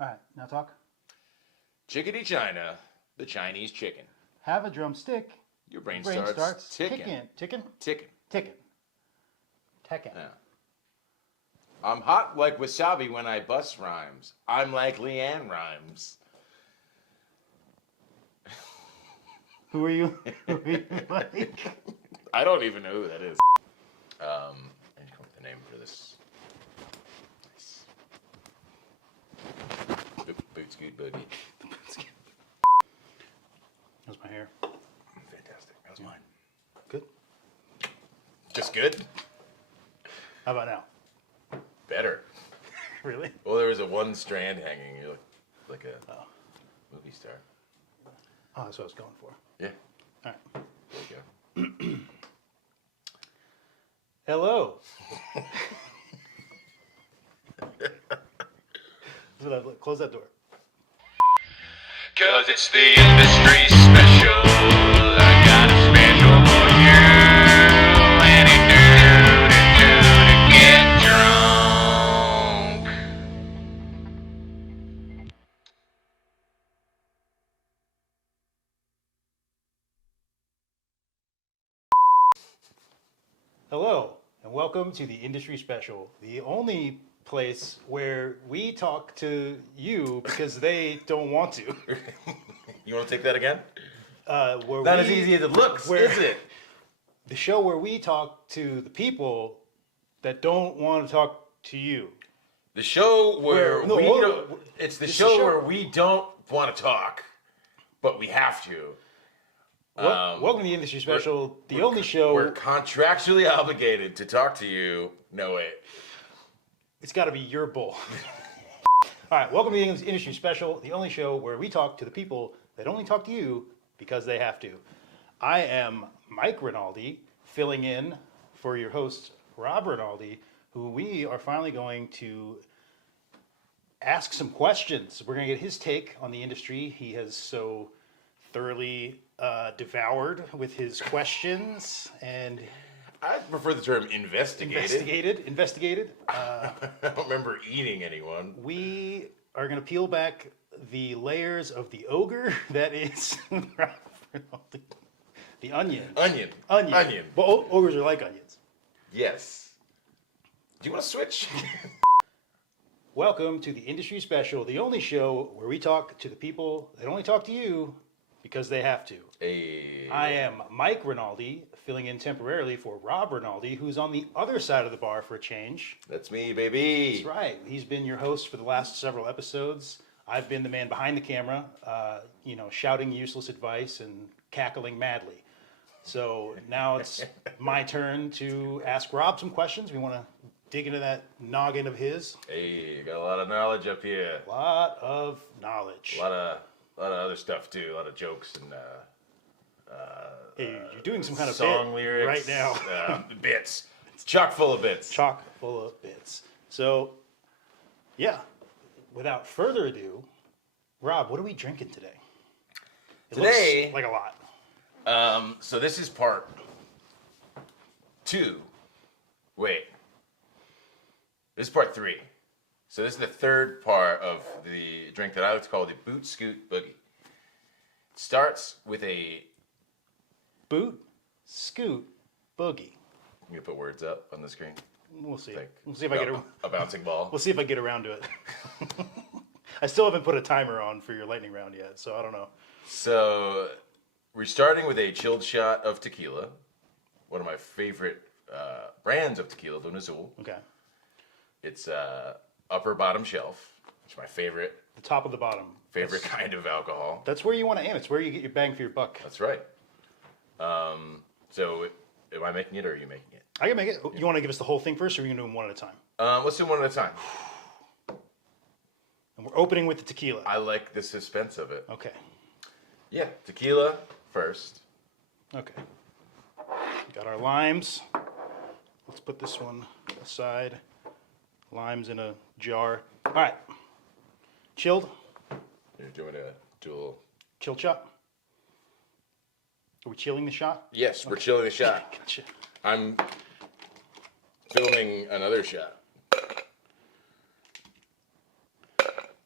All right, now talk. Chickadee China, the Chinese chicken. Have a drumstick. Your brain starts ticking. Ticking. Ticking. Tekking. Yeah. I'm hot like wasabi when I bust rhymes. I'm like Leanne Rhymes. Who are you? Who are you like? I don't even know who that is. I need to come up with a name for this. Nice. Boot scoot boogie. That's my hair. Fantastic. That was mine. Good. Just good? How about now? Better. Really? Well, there was a one strand hanging. You look like a movie star. Oh, that's what I was going for. Yeah. All right. There you go. Hello. Close that door. Cause it's the industry special. I got a special for you. Any dude to get drunk. Hello, and welcome to the Industry Special, the only place where we talk to you because they don't want to. You want to take that again? Where Not we- as easy as it looks, where- is it? The show where we talk to the people that don't want to talk to you. The show where No, we hold don't. on. It's the It's show the show- where we don't want to talk, but we have to. Welcome to the Industry Special, the only show. We're contractually obligated to talk to you. No way. It's got to be your bull. All right, welcome to the Industry Special, the only show where we talk to the people that only talk to you because they have to. I am Mike Rinaldi, filling in for your host, Rob Rinaldi, who we are finally going to ask some questions. We're going to get his take on the industry he has so thoroughly devoured with his questions and I prefer the term investigated. investigated. I don't remember eating anyone. We are going to peel back the layers of the ogre that is the onion. Onion. Well, ogres are like onions. Yes. Do you want to switch? Welcome to the Industry Special, the only show where we talk to the people that only talk to you because they have to. Hey. I am Mike Rinaldi, filling in temporarily for Rob Rinaldi, who's on the other side of the bar for a change. That's me, baby. That's right. He's been your host for the last several episodes. I've been the man behind the camera, shouting useless advice and cackling madly. So now it's my turn to ask Rob some questions. We want to dig into that noggin of his. Hey, you got a lot of knowledge up here. A lot of knowledge. A lot of other stuff too. A lot of jokes and Hey, you're doing some kind of song bit lyrics right now. Bits. It's chock full of bits. Chock full of bits. So, yeah, without further ado, Rob, what are we drinking today? Today- looks like a lot. So this is part 2. Wait. This is part 3. So this is the third part of the drink that I like to call the Boot Scoot Boogie. It starts with a... Boot, scoot, boogie. I'm going to put words up on the screen. We'll see. Like We'll see if I get a bouncing ball. We'll see if I get around to it. I still haven't put a timer on for your lightning round yet, so I don't know. So we're starting with a chilled shot of tequila. One of my favorite brands of tequila, Don Azul. Okay. It's upper bottom shelf, which is my favorite The top of the bottom. kind of alcohol. That's where you want to aim. It's where you get your bang for your buck. That's right. So am I making it or are you making it? I can make it. You want to give us the whole thing first, or are we going to do them one at a time? Let's do one at a time. And we're opening with the tequila. I like the suspense of it. Okay. Yeah, tequila first. Okay. Got our limes. Let's put this one aside. Limes in a jar. All right. Chilled. You're doing a dual. Chilled shot. Are we chilling the shot? Yes, we're chilling the shot. Gotcha. I'm filming another shot.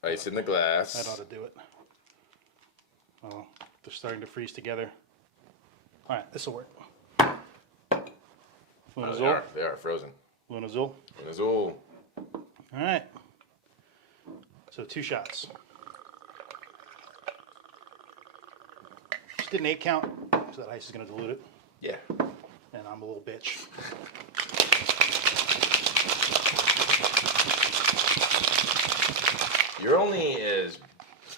Ice in the glass. That ought to do it. Oh, they're starting to freeze together. All right, this will work. Lunazol. They are frozen. Lunazol. Lunazol. All right. So 2 shots. Just did an 8 count, so that ice is going to dilute it. Yeah. And I'm a little bitch. You're only as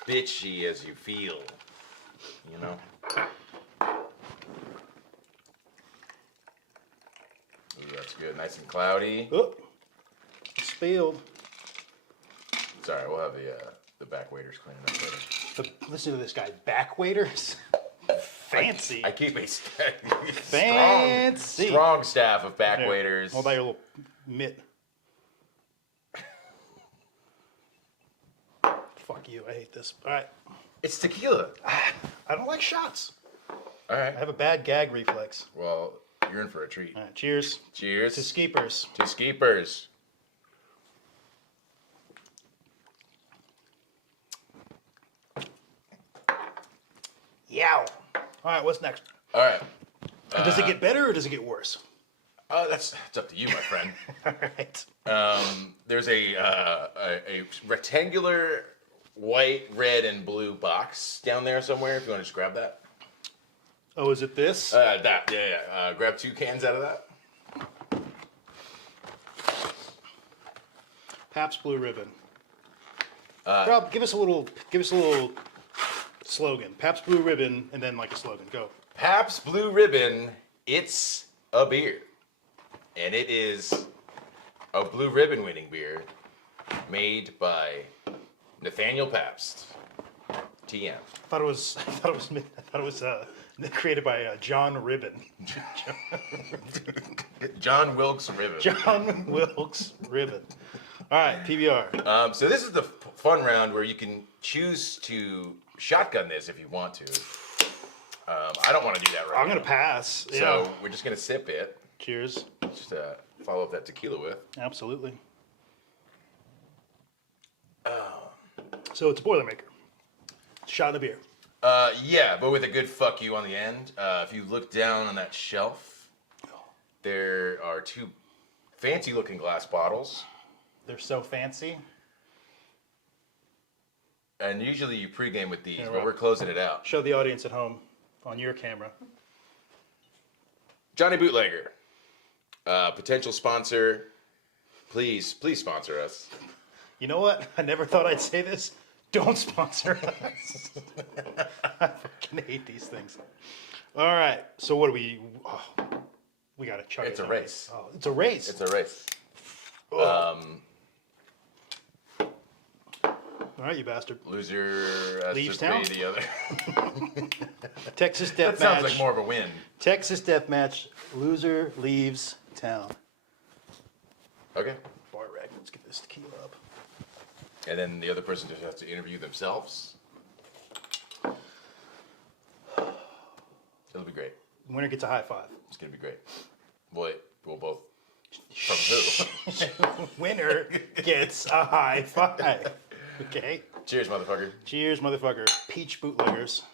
bitchy as you feel. You know? Ooh, that's good. Nice and cloudy. Oh, spilled. Sorry, we'll have the back waiters clean it up later. Listen to this guy. Back waiters. Fancy. I keep a Fancy. strong staff of back There. waiters. Hold by your little mitt. Fuck you. I hate this. All right. It's tequila. I don't like shots. All right. I have a bad gag reflex. Well, you're in for a treat. All right. Cheers. Cheers. To skeepers. To skeepers. Yow. All right. What's next? All right. Does it get better or does it get worse? It's up to you, my friend. All right. There's a rectangular white, red, and blue box down there somewhere. If you want to just grab that. Oh, is it this? Yeah. Grab 2 cans out of that. Pabst Blue Ribbon. Rob, give us a little slogan. Pabst Blue Ribbon, and then like a slogan. Go. Pabst Blue Ribbon. It's a beer, and it is a Blue Ribbon winning beer made by Nathaniel Pabst. TM. I thought it was created by John Ribbon. John Wilkes Ribbon. John Wilkes Ribbon. All right, PBR. So this is the fun round where you can choose to shotgun this if you want to. I don't want to do that right I'm now. gonna pass. Yeah. So we're just gonna sip it. Cheers. Just follow up that tequila with. Absolutely. So it's a Boilermaker. Shot in the beer. Yeah, but with a good fuck you on the end. If you look down on that shelf, there are 2 fancy looking glass bottles. They're so fancy. And usually you pregame with these, Yeah, but right. we're closing it out. Show the audience at home on your camera. Johnny Bootlegger, potential sponsor. Please sponsor us. You know what? I never thought I'd say this. Don't sponsor us. I fucking hate these things. All right. So what do we? Oh, we gotta chug It's it. a race. Oh, it's a race. It's a race. All right, you bastard. Loser has Leaves to town? pay the other. Texas That Death sounds Match. like more of a win. Texas Death Match. Loser leaves town. Okay. Bar rag. Let's get this tequila up. And then the other person just has to interview themselves. It'll be great. Winner gets a high five. It's gonna be great. We'll both. From who? Winner gets a high five. Okay. Cheers, motherfucker. Cheers, motherfucker. Peach bootleggers.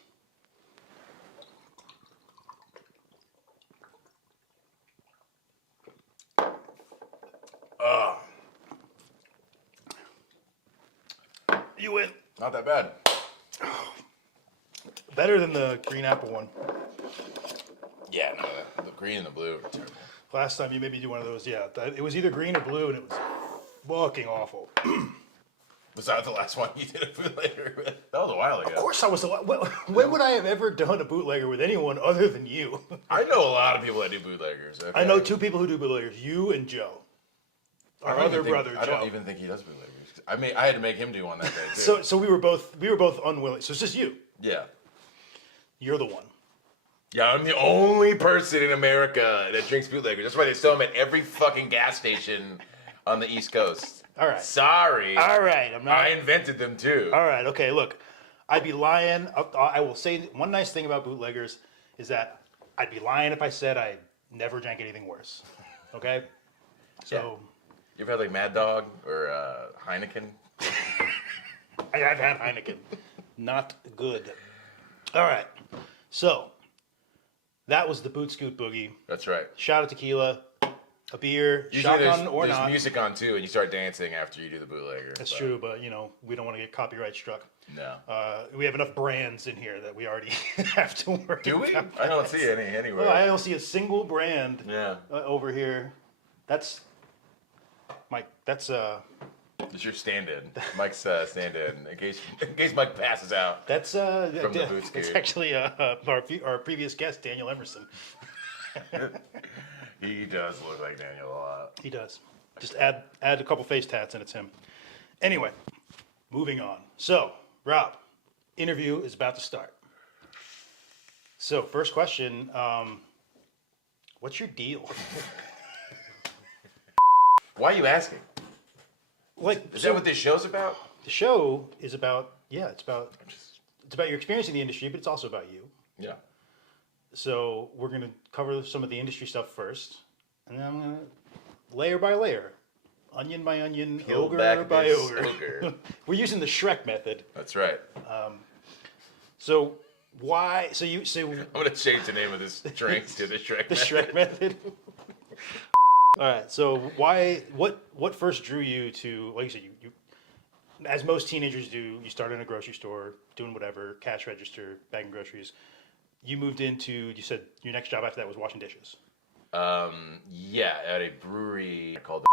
You win. Not that bad. Better than the green apple one. Yeah, no, the green and the blue are terrible. Last time you made me do one of those, yeah. It was either green or blue, and it was fucking awful. Was that the last one you did a bootlegger with? That was a while ago. Of course I was. When would I have ever done a bootlegger with anyone other than you? I know a lot of people that do bootleggers. Okay? I know 2 people who do bootleggers. You and Joe. Our other brother, Joe. I don't even think he does bootleggers. I had to make him do one that day too. So we were both unwilling. So it's just you. Yeah. You're the one. Yeah, I'm the only person in America that drinks bootleggers. That's why they sell them at every fucking gas station on the East Coast. All right. Sorry. All right. I'm not. I invented them too. All right. Okay. Look, I'd be lying. I will say one nice thing about bootleggers is that I'd be lying if I said I never drank anything worse. Okay. So You ever had like Mad Dog or Heineken? I've had Heineken. Not good. All right. So, that was the Boot Scoot Boogie. That's right. Shot of tequila, a beer, Usually shotgun or there's not. music on too, and you start dancing after you do the bootlegger. That's true, but we don't want to get copyright struck. No. We have enough brands in here that we already have to worry. Do we? about I don't see any anywhere. Well, I don't see a single brand Yeah. over here. That's Mike. That's It's your stand-in. Mike's stand-in in case Mike passes out. That's From the Boot That's Scoot. actually our previous guest, Daniel Emerson. He does look like Daniel a lot. He does. Just add a couple face tats and it's him. Anyway, moving on. So, Rob, interview is about to start. So, first question, what's your deal? Why are you asking? Is that what this show's about? The show is about, it's about your experience in the industry, but it's also about you. Yeah. So we're going to cover some of the industry stuff first, and then I'm going to layer by layer, onion by onion, Peel ogre back by this ogre. ogre. We're using the Shrek method. That's right. So why? So you I'm gonna change the name of this drink to the Shrek. the Shrek method. All right. So why? What first drew you to? Like you said, you as most teenagers do, you start in a grocery store doing whatever, cash register, bagging groceries. You moved into. You said your next job after that was washing dishes. Yeah, at a brewery called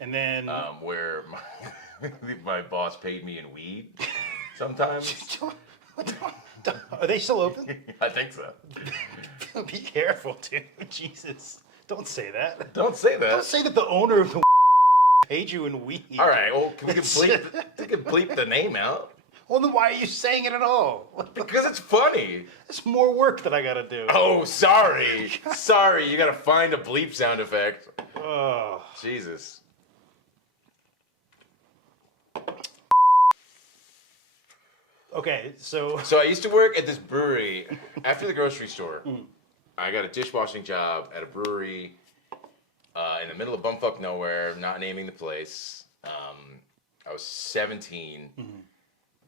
And then where my boss paid me in weed sometimes. are they still open? I think so. Be careful, dude. Jesus, don't say that. Don't say Don't that. say that the owner of the paid you in weed. All right, well, we can bleep the name out. Well, then why are you saying it at all? Because it's funny. It's more work that I gotta do. Oh, sorry. Sorry, you gotta find a bleep sound effect. Oh. Jesus. Okay, so So I used to work at this brewery after the grocery store. I got a dishwashing job at a brewery in the middle of bumfuck nowhere, not naming the place. I was 17,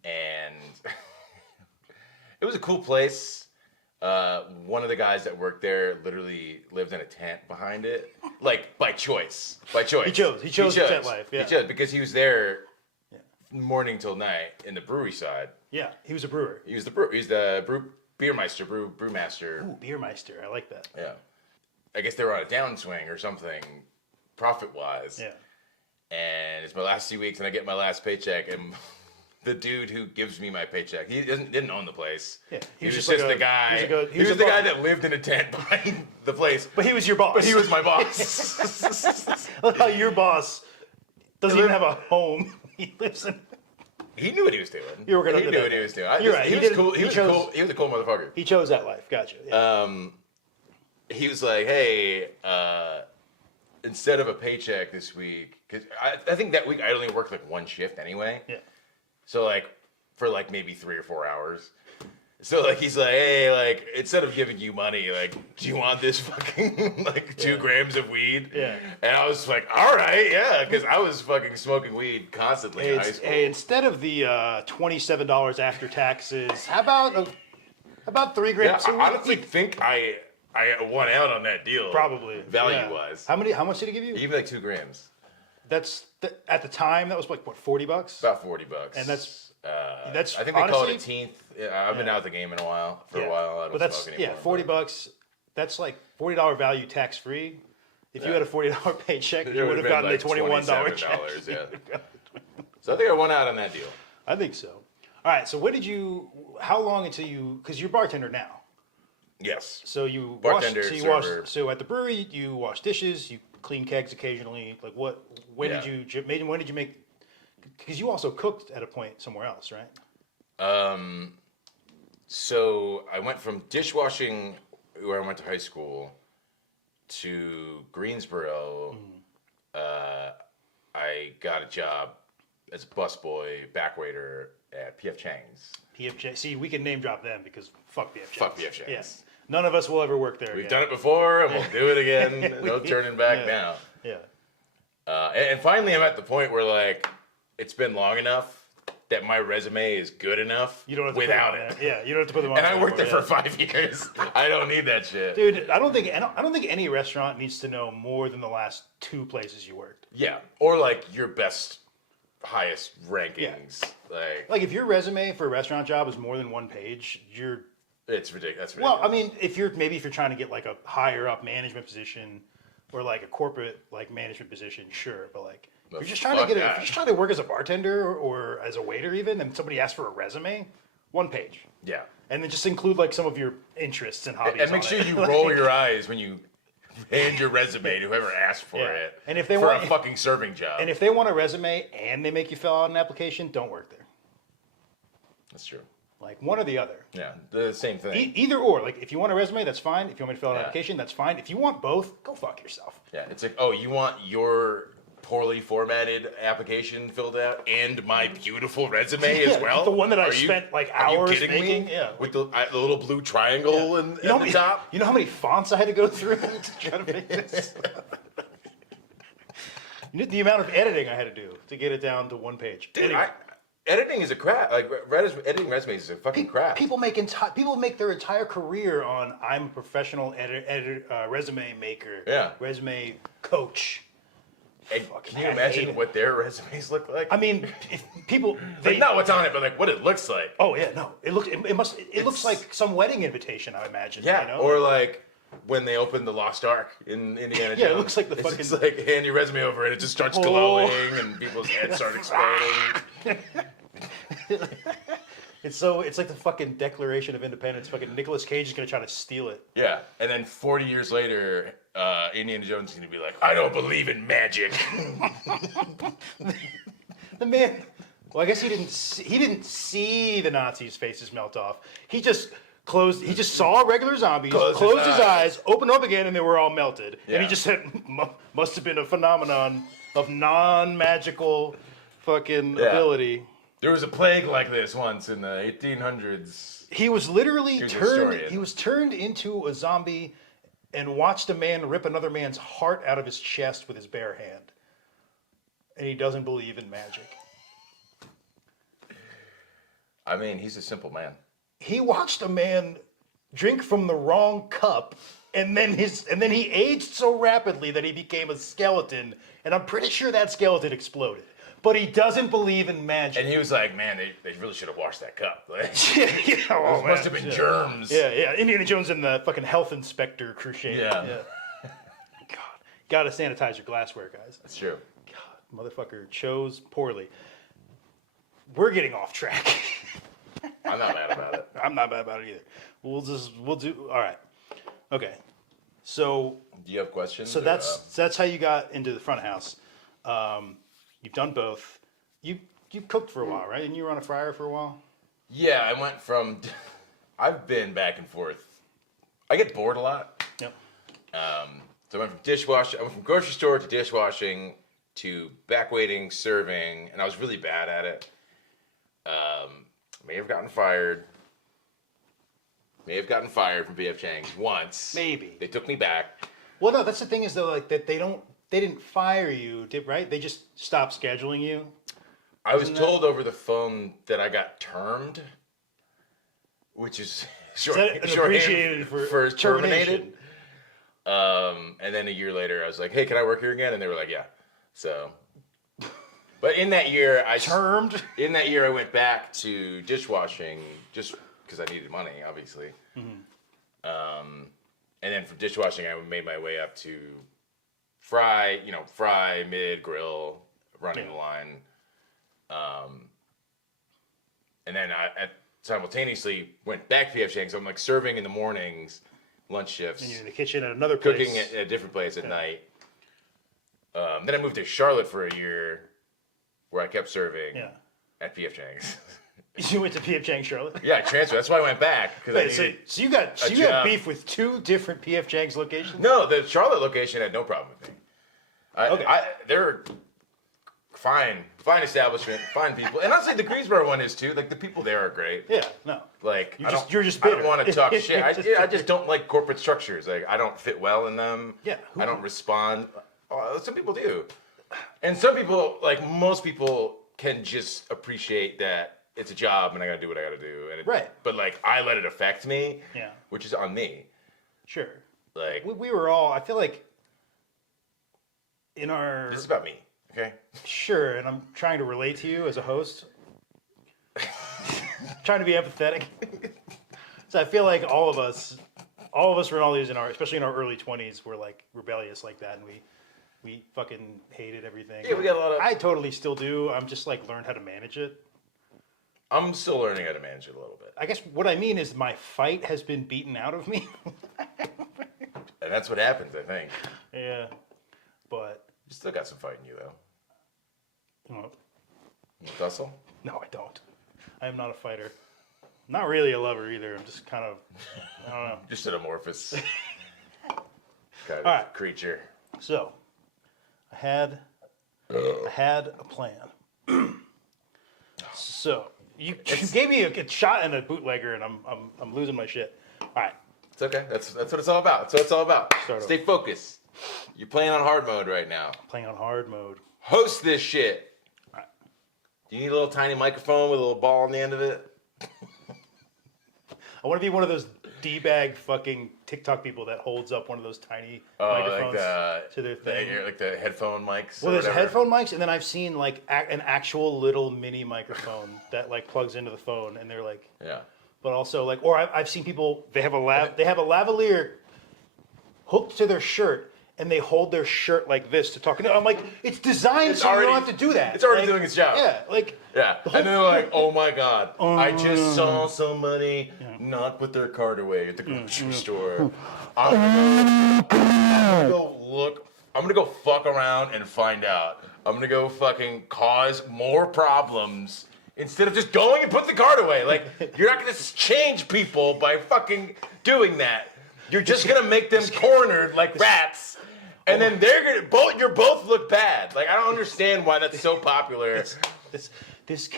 and it was a cool place. One of the guys that worked there literally lived in a tent behind it, like by choice. By choice. He chose the tent life, yeah. He chose because he was there morning till night in the brewery side. yeah, he was a brewer. He was the brewmaster. Ooh, Beermeister, I like that. Yeah. I guess they were on a downswing or something, profit-wise. Yeah. And it's my last 2 weeks, and I get my last paycheck, and the dude who gives me my paycheck, he didn't own the place. Yeah, he was just just like the guy. he He was was a the guy boss. that lived in a tent behind the place. But he was your boss. But he was my boss. How your boss doesn't even have a home. He lives in. He knew what he was doing. You were gonna he do knew that. what he was doing. You're right. He He was didn't- cool. he He was chose- cool. He was a cool motherfucker. He chose that life. Gotcha. Yeah. He was like, hey, instead of a paycheck this week, because I think that week I only worked like one shift anyway. Yeah. So like for like maybe 3 or 4 hours. So like he's like, hey, like instead of giving you money, like, do you want this fucking like 2 grams of weed? Yeah. And I was like, all right, yeah, because I was fucking smoking weed constantly in high school. Hey, instead of the $27 after taxes, how about 3 Yeah, grams? I honestly think I won out on that deal. Probably value-wise. Yeah. How much did he give you? Even like 2 grams. At the time that was like what, $40? About $40. And that's I think they call it a honestly- teenth. Yeah, I've been out of the game in a while. For a while, I don't But that's smoke anymore. $40. That's like $40 value tax free. If you had a $40 paycheck, It you would have been gotten like a $21 check. $27, yeah. So I think I won out on that deal. I think so. All right. So how long until because you're a bartender now. Yes. So you Bartender, server. So at the brewery, you wash dishes, you clean kegs occasionally. Like when Yeah. did you make? Because you also cooked at a point somewhere else, right? So I went from dishwashing, where I went to high school, to Greensboro. I got a job as a busboy, back waiter at PF Chang's. PF. See, we can name drop them because fuck PF. Fuck PF Chang's. Yes. None of us will ever work there. We've again. done it before, and we'll do it again. No turning back now. Yeah. And finally, I'm at the point where, like, it's been long enough that my resume is good enough You don't have to without put them it. on there. Yeah, you don't have to put them on. And I worked there anymore, for 5 years. I don't need that shit. Dude, I don't think any restaurant needs to know more than the last 2 places you worked. Yeah, or like your best, highest rankings. Like if your resume for a restaurant job is more than 1 page, It's ridiculous. That's well, ridiculous. I mean, if you're trying to get like a higher up management position or like a corporate like management position, sure, but like if you're just trying to Fuck get that. if you're just trying to work as a bartender or as a waiter even, and somebody asks for a resume, 1 page. Yeah. And then just include like some of your interests and hobbies. And make on sure it. you Like, roll your eyes when you hand your resume to whoever asked for Yeah. it. And if they for want- a fucking serving job. And if they want a resume and they make you fill out an application, don't work there. That's true. Like one or the other. Yeah, the same thing. Either or. Like if you want a resume, that's fine. If you want me to fill out an Yeah. application, that's fine. If you want both, go fuck yourself. Yeah, it's like, oh, you want your poorly formatted application filled out and my beautiful resume Yeah, as well? the one that I Are you- spent, like, are you hours kidding making? Me? Yeah. With the little blue triangle and You know, at the top? you know how many fonts I had to go through to try to make this? You know the amount of editing I had to do to get it down to 1 page. Dude, Anyway, editing is a crap. Like, editing resumes is a fucking crap. people make their entire career on I'm a professional resume maker, Yeah. resume coach. And fucking can you hate imagine it. what their resumes look like? I mean, if people like, not what's on it, but like what it looks like. Oh yeah, no. It looks like some wedding invitation, I imagine. Yeah, you know? or like when they opened the Lost Ark in Indiana Jones. Yeah, it looks like the it's fucking- just like hand your resume over and it just starts Oh. glowing and people's heads start exploding. It's like the fucking Declaration of Independence. Fucking Nicolas Cage is gonna try to steal it. Yeah, and then 40 years later, Indiana Jones is gonna be like, I don't believe in magic. The man. Well, I guess he didn't see the Nazis' faces melt off. He just saw regular zombies, closed his eyes, opened up again, and they were all melted. And he Yeah. just said, must have been a phenomenon of non-magical fucking Yeah. ability. There was a plague like this once in the 1800s. He was literally He was a turned. historian. He was turned into a zombie, and watched a man rip another man's heart out of his chest with his bare hand. And he doesn't believe in magic. I mean, he's a simple man. He watched a man drink from the wrong cup, and then he aged so rapidly that he became a skeleton. And I'm pretty sure that skeleton exploded. But he doesn't believe in magic. And he was like, man, they really should have washed that cup. Like, Yeah, oh, there must have man, been yeah. germs. Yeah. Indiana Jones and the fucking health inspector crochet. Yeah. God, gotta sanitize your glassware, guys. That's true. God, motherfucker chose poorly. We're getting off track. I'm not mad about it. I'm not bad about it either. We'll do. All right. Okay. So Do you have questions? So or, that's how you got into the front of house. You've done both. You've cooked for a while, right? And you were on a fryer for a while. Yeah, I went from. I've been back and forth. I get bored a lot. Yep. So I went from dishwashing. I went from grocery store to dishwashing to back waiting, serving, and I was really bad at it. May have gotten fired. May have gotten fired from BF Chang's once. Maybe. They took me back. Well, no, that's the thing is though, like that they didn't fire you, right? They just stopped scheduling you. I was Isn't that- told over the phone that I got termed, which is short, Is that an shorthand abbreviated for terminated. termination? And then a year lalater, I was like, "Hey, can I work here again?" And they were like, "Yeah." So, but in that year, Termed. In that year, I went back to dishwashing just because I needed money, obviously. And then from dishwashing, I made my way up to fry, mid, grill, running the line. And then I simultaneously went back to PF Chang's. So I'm like serving in the mornings, lunch shifts, And you're in the kitchen at another place. cooking at a different place at night. Then I moved to Charlotte for a year, where I kept serving Yeah. at PF Chang's. You went to PF Chang's Charlotte. Yeah, I transferred. That's why I went back. Wait, so you got a you have job. beef with 2 different PF Chang's locations? No, the Charlotte location had no problem with me. Okay. They're fine establishment, fine people, and I'd say the Greensboro one is too. Like the people there are great. Yeah, no. Like You're just I bitter. don't want to talk shit. I just don't like corporate structures. Like I don't fit well in them. Yeah, I don't respond. Some people do, and some people, like most people, can just appreciate that it's a job and I gotta do what I gotta do. And Right. But like I let it affect me. Yeah. Which is on me. Sure. Like We were all, I feel like, in our... this is about me. Okay. Sure, and I'm trying to relate to you as a host. Trying to be empathetic. So I feel like all of us Rinaldis especially in our early 20s, were like rebellious like that, and we fucking hated everything. Yeah, we got a lot of. I totally still do. I'm just like learned how to manage it. I'm still learning how to manage it a little bit. I guess what I mean is my fight has been beaten out of me. And that's what happens, I think. Yeah, but You still got some fight in you though. well, You tussle? no, I don't. I am not a fighter. Not really a lover either. I'm just kind of, I don't know. Just an amorphous kind of All right. creature. So, I had a plan. So you gave me a shot and a bootlegger, and I'm losing my shit. All right, It's okay. That's what it's all about. That's what it's all about. Start Stay focused. You're playing on hard mode right now. playing on hard mode. Host this shit. All right. Do you need a little tiny microphone with a little ball on the end of it? I want to be one of those d-bag fucking TikTok people that holds up one of those tiny Oh, microphones like to their thing. like the headphone mics. Well, or there's whatever. headphone mics, and then I've seen like an actual little mini microphone that like plugs into the phone, and they're like, Yeah. but also like, or I've seen people they have a lavalier hooked to their shirt, and they hold their shirt like this to talk. And I'm like, it's designed so you don't have to do that. It's already Like, doing its job. Yeah, like Yeah. And they're like, oh my God, I just saw somebody not put their card away at the grocery store. I'm gonna go look. I'm gonna go fuck around and find out. I'm gonna go fucking cause more problems instead of just going and put the card away. Like, you're not gonna change people by fucking doing that. You're just gonna make them cornered like rats. And then they're gonna you both look bad. Like, I don't understand why that's so popular. this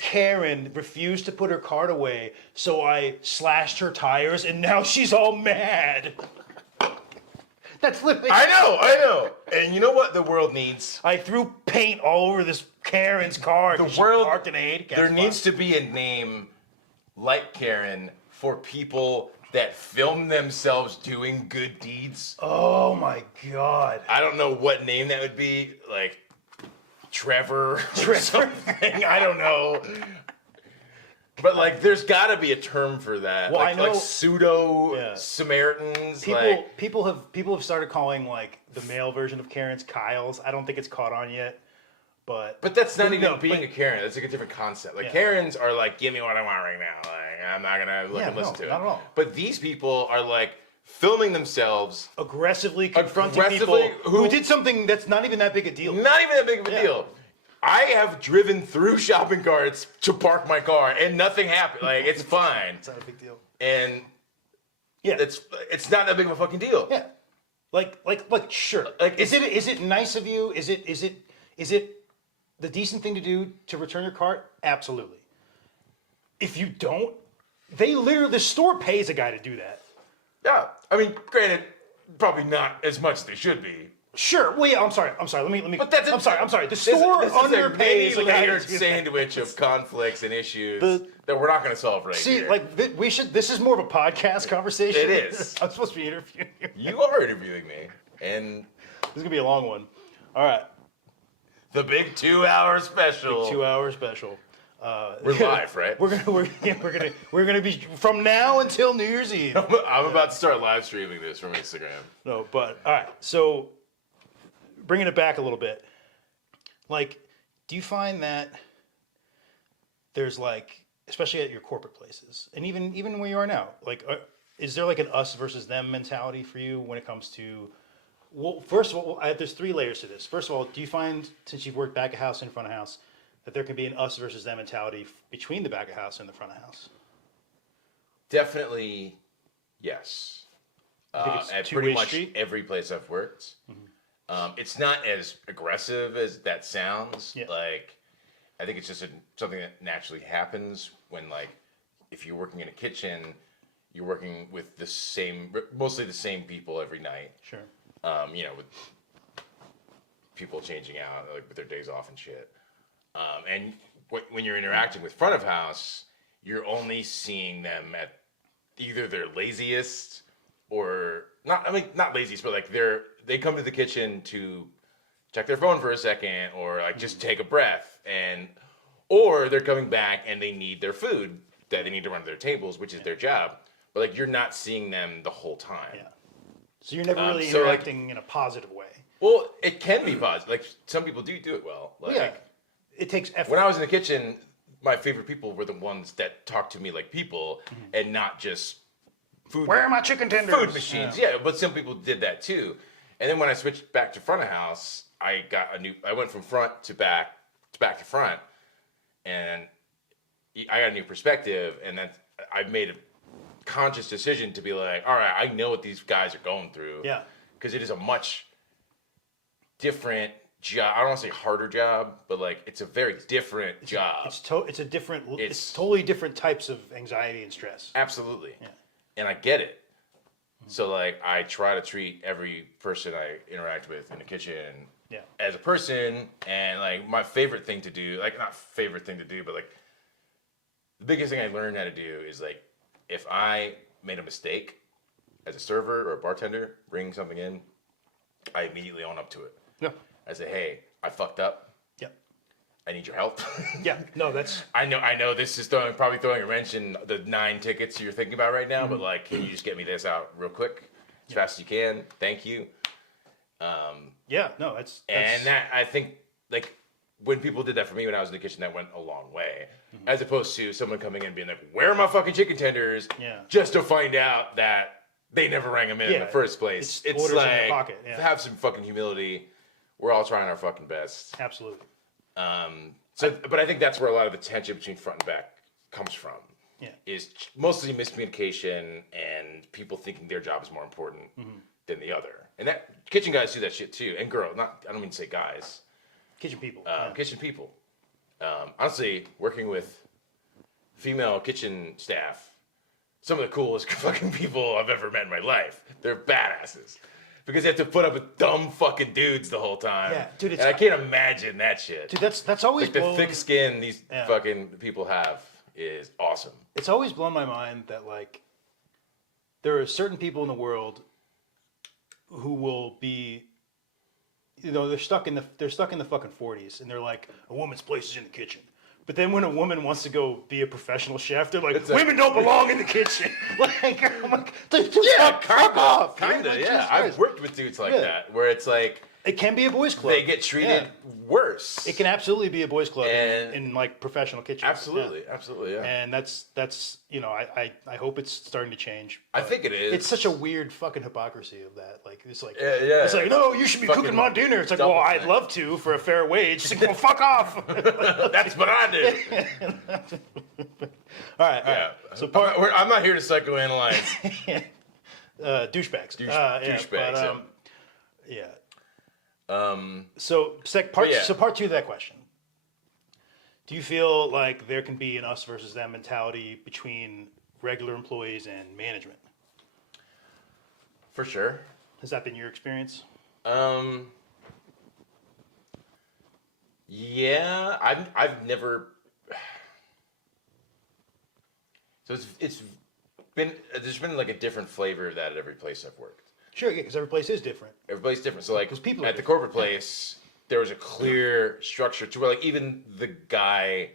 Karen refused to put her card away, so I slashed her tires, and now she's all mad. That's literally. I know. And you know what the world needs? I threw paint all over this Karen's car. The 'cause she world. parked in a handicap There spot. needs to be a name like Karen for people that film themselves doing good deeds. Oh my god. I don't know what name that would be. Like Trevor or something. I don't know. But like, there's got to be a term for that. Well, like, I know- like pseudo Yeah. Samaritans. People have started calling like the male version of Karen's Kyles. I don't think it's caught on yet, but But that's not even no, being but- a Karen. That's like a different concept. Like Yeah. Karens are like, give me what I want right now. Like, I'm not gonna look Yeah, and listen no, to it. not at all. But these people are like filming themselves, aggressively confronting Aggressively, people who did something that's not even that big a deal. not even that big of a Yeah. deal. I have driven through shopping carts to park my car, and nothing happened. Like, it's fine, It's not a big deal. and Yeah, it's not that big of a fucking deal. yeah. Like sure. Like, is it nice of you? Is it the decent thing to do to return your cart? Absolutely. If you don't, the store pays a guy to do that. Yeah. I mean, granted, probably not as much as they should be. Sure. Well, yeah. I'm sorry. Let me. But that's I'm sorry. The This store is a underpays a guy to layered do that. sandwich of conflicts and issues The- that we're not going to solve right See, here. like we should. This is more of a podcast conversation. It is. I'm supposed to be interviewing you. You are interviewing me, and This is gonna be a long one. All right, the big 2-hour special. 2-hour special. We're live, right? We're gonna be from now until New Year's Eve. I'm about to start live streaming this from Instagram. No, but all right. So bringing it back a little bit, like, do you find that there's like, especially at your corporate places, and even where you are now, like, is there like an us versus them mentality for you when it comes to? Well, first of all, there's 3 layers to this. First of all, do you find, since you've worked back of house and front of house, that there can be an us versus them mentality between the back of house and the front of house? Definitely, yes. think it's At two-way pretty much street? every place I've worked. It's not as aggressive as that sounds. Yeah. Like, I think it's just something that naturally happens when, like, if you're working in a kitchen, you're working with mostly the same people every night. Sure. You know, with people changing out like with their days off and shit. And when you're interacting with front of house, you're only seeing them at either their laziest or not. I mean, not laziest, but like they come to the kitchen to check their phone for a second or like just take a breath, or they're coming back and they need their food that they need to run to their tables, which is their job. But like you're not seeing them the whole time. Yeah. So you're never really so, like- interacting in a positive way. Well, it can be positive. Like some people do it well. Like, Yeah. It takes effort. when I was in the kitchen, my favorite people were the ones that talked to me like people and not just food. Where are my chicken tenders? Food machines, yeah. But some people did that too. And then when I switched back to front of house, I went from front to back to front, and I got a new perspective. And then I made a conscious decision to be like, all right, I know what these guys are going through. Yeah. Because it is a much different job. I don't want to say harder job, but like it's a very different job. It's a different. It's totally different types of anxiety and stress. Absolutely. Yeah. And I get it. So like I try to treat every person I interact with in the kitchen as a person, and like my favorite thing to do, like not favorite thing to do, but like the biggest thing I learned how to do is like if I made a mistake as a server or a bartender bringing something in, I immediately own up to it. Yeah. I say, hey, I fucked up. Yeah. I need your help. Yeah. No, that's. I know this is probably throwing a wrench in the 9 tickets you're thinking about right now, but like, can you just get me this out real quick, as fast as you can? Thank you. Yeah. No, that's. And that, I think, like, when people did that for me when I was in the kitchen, that went a long way. As opposed to someone coming in and being like, where are my fucking chicken tenders? Yeah. Just to find out that they never rang them in the first place. It's orders in like, their pocket, yeah. have some fucking humility. We're all trying our fucking best. Absolutely. But I think that's where a lot of the tension between front and back comes from. Yeah. Is mostly miscommunication and people thinking their job is more important than the other. And that kitchen guys do that shit too. And girls, I don't mean to say guys. Kitchen people. Kitchen people. Honestly, working with female kitchen staff, some of the coolest fucking people I've ever met in my life. They're badasses. Because they have to put up with dumb fucking dudes the whole time. Yeah, dude, and I can't imagine that shit. Dude, that's always like the blown, thick skin these fucking people have is awesome. It's always blown my mind that like there are certain people in the world who will be, you know, they're stuck in the fucking 40s, and they're like, a woman's place is in the kitchen. But then when a woman wants to go be a professional chef, they're like, women don't belong in the kitchen. Like, I'm like, fuck off. Kinda, Like, yeah. Jesus I've Christ. worked with dudes like that, where it's like It can be a boys' club. they get treated worse. It can absolutely be a boys' club And- in like professional kitchens. absolutely, absolutely, yeah. And that's you know, I hope it's starting to change. I think it is. It's such a weird fucking hypocrisy of that. Like it's like Yeah. it's like, no, you should be Fucking cooking my dinner. It's like, double well, I'd thing. love to for a fair wage. It's like, well, fuck off. That's what I do. All right. Yeah. So I'm not here to psychoanalyze. douchebags. Douchebags. Yeah. Um, So yeah. part two of that question. Do you feel like there can be an us versus them mentality between regular employees and management? for sure. Has that been your experience? Yeah, I've never. So it's been there's been like a different flavor of that at every place I've worked. Sure, yeah, because every place is different. Every place different. So like 'Cause people are at the different. corporate place, there was a clear structure to where like even the guy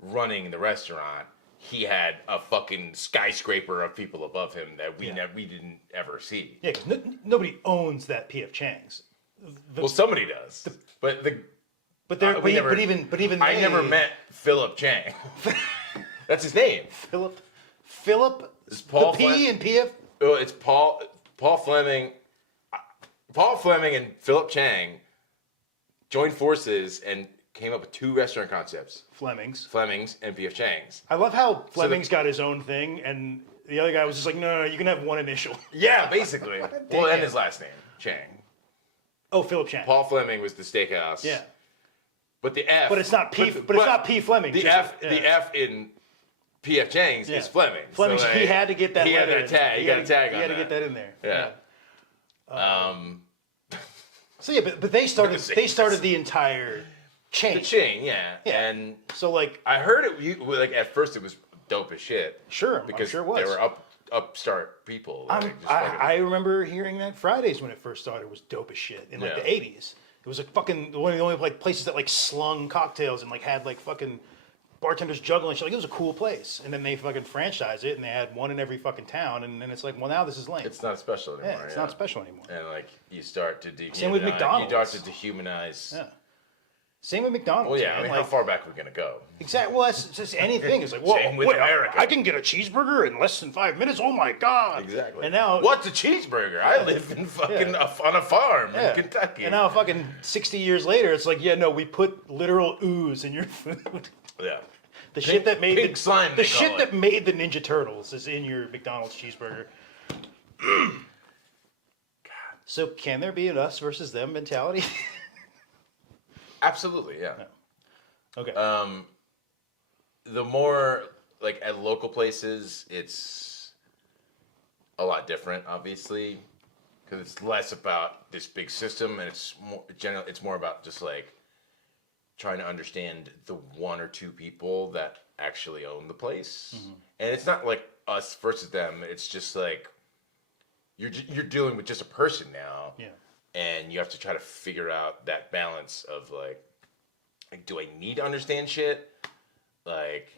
running the restaurant, he had a fucking skyscraper of people above him that we we didn't ever see. Yeah, because nobody owns that P.F. Chang's. Well, somebody does, but But even I they- never met Philip Chang. That's his name. Philip. It's Paul the P Flem- and P.F. Oh, it's Paul Fleming. Paul Fleming and Philip Chang joined forces and came up with 2 restaurant concepts: Fleming's and P.F. Chang's. I love how Fleming's got his own thing, and the other guy was just like, no, you can have one initial. Yeah, basically. Well, and his last name, Chang. Oh, Philip Chang. Paul Fleming was the steakhouse. Yeah, But the F. but it's not P. But it's not P. Fleming. The just- F. yeah. The F in P.F. Chang's is Fleming. Fleming's. So, like, he had to get that. He had letter that in. tag. He got a tag He on had to that. get that in there. Yeah. So yeah, but they started same the entire chain. The chain, yeah. Yeah. And So like, I heard like at first it was dope as shit. Sure, I'm because sure it was. they were upstart people. Like, just fucking- I remember hearing that Fridays when it first started was dope as shit in like Yeah. the '80s. It was like fucking one of the only like places that like slung cocktails and like had like fucking bartenders juggling shit. Like it was a cool place. And then they fucking franchised it and they had one in every fucking town. And then it's like, well, now this is lame. it's not special anymore. Yeah, it's not special anymore. And like you start to dehumanize. Same with McDonald's. You start to dehumanize. Yeah. Same with McDonald's. Well, yeah. man. I mean, like, how far back are we gonna go? Exactly. Well, that's just anything. It's like, well, Same with wait, America. I can get a cheeseburger in less than 5 minutes. Oh my god! Exactly. And now, what's a cheeseburger? I live in fucking on a farm in Kentucky. And now, fucking 60 years later, it's like, yeah, no, we put literal ooze in your food. Yeah. The shit that made pink slime, the they shit call that it. made the Ninja Turtles is in your McDonald's cheeseburger. So can there be an us versus them mentality? Absolutely, yeah. Okay. The more like at local places, it's a lot different, obviously, because it's less about this big system, and it's more about just like trying to understand the one or two people that actually own the place, and it's not like us versus them. It's just like you're dealing with just a person now, Yeah. and you have to try to figure out that balance of like do I need to understand shit? Like,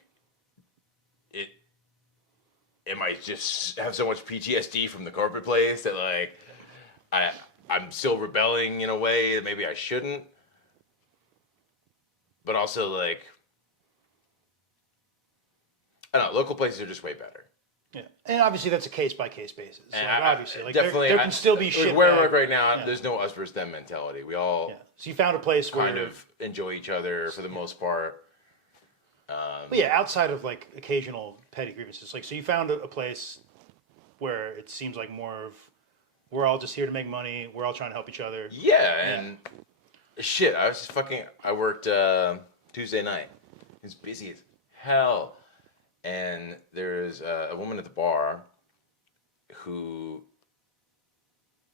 am I just have so much PTSD from the corporate place that like I'm still rebelling in a way that maybe I shouldn't? But also like, I don't know, local places are just way better. Yeah. And obviously that's a case by case basis. And Like, I- obviously, like definitely, there can still be shit. Where bad. I work right now, Yeah. there's no us versus them mentality. We all Yeah. So you found a place where kind of enjoy each other for the most part. But yeah, outside of like occasional petty grievances, like so you found a place where it seems like more of we're all just here to make money. We're all trying to help each other. Yeah, and shit, I worked Tuesday night. It was busy as hell. And there's a woman at the bar who,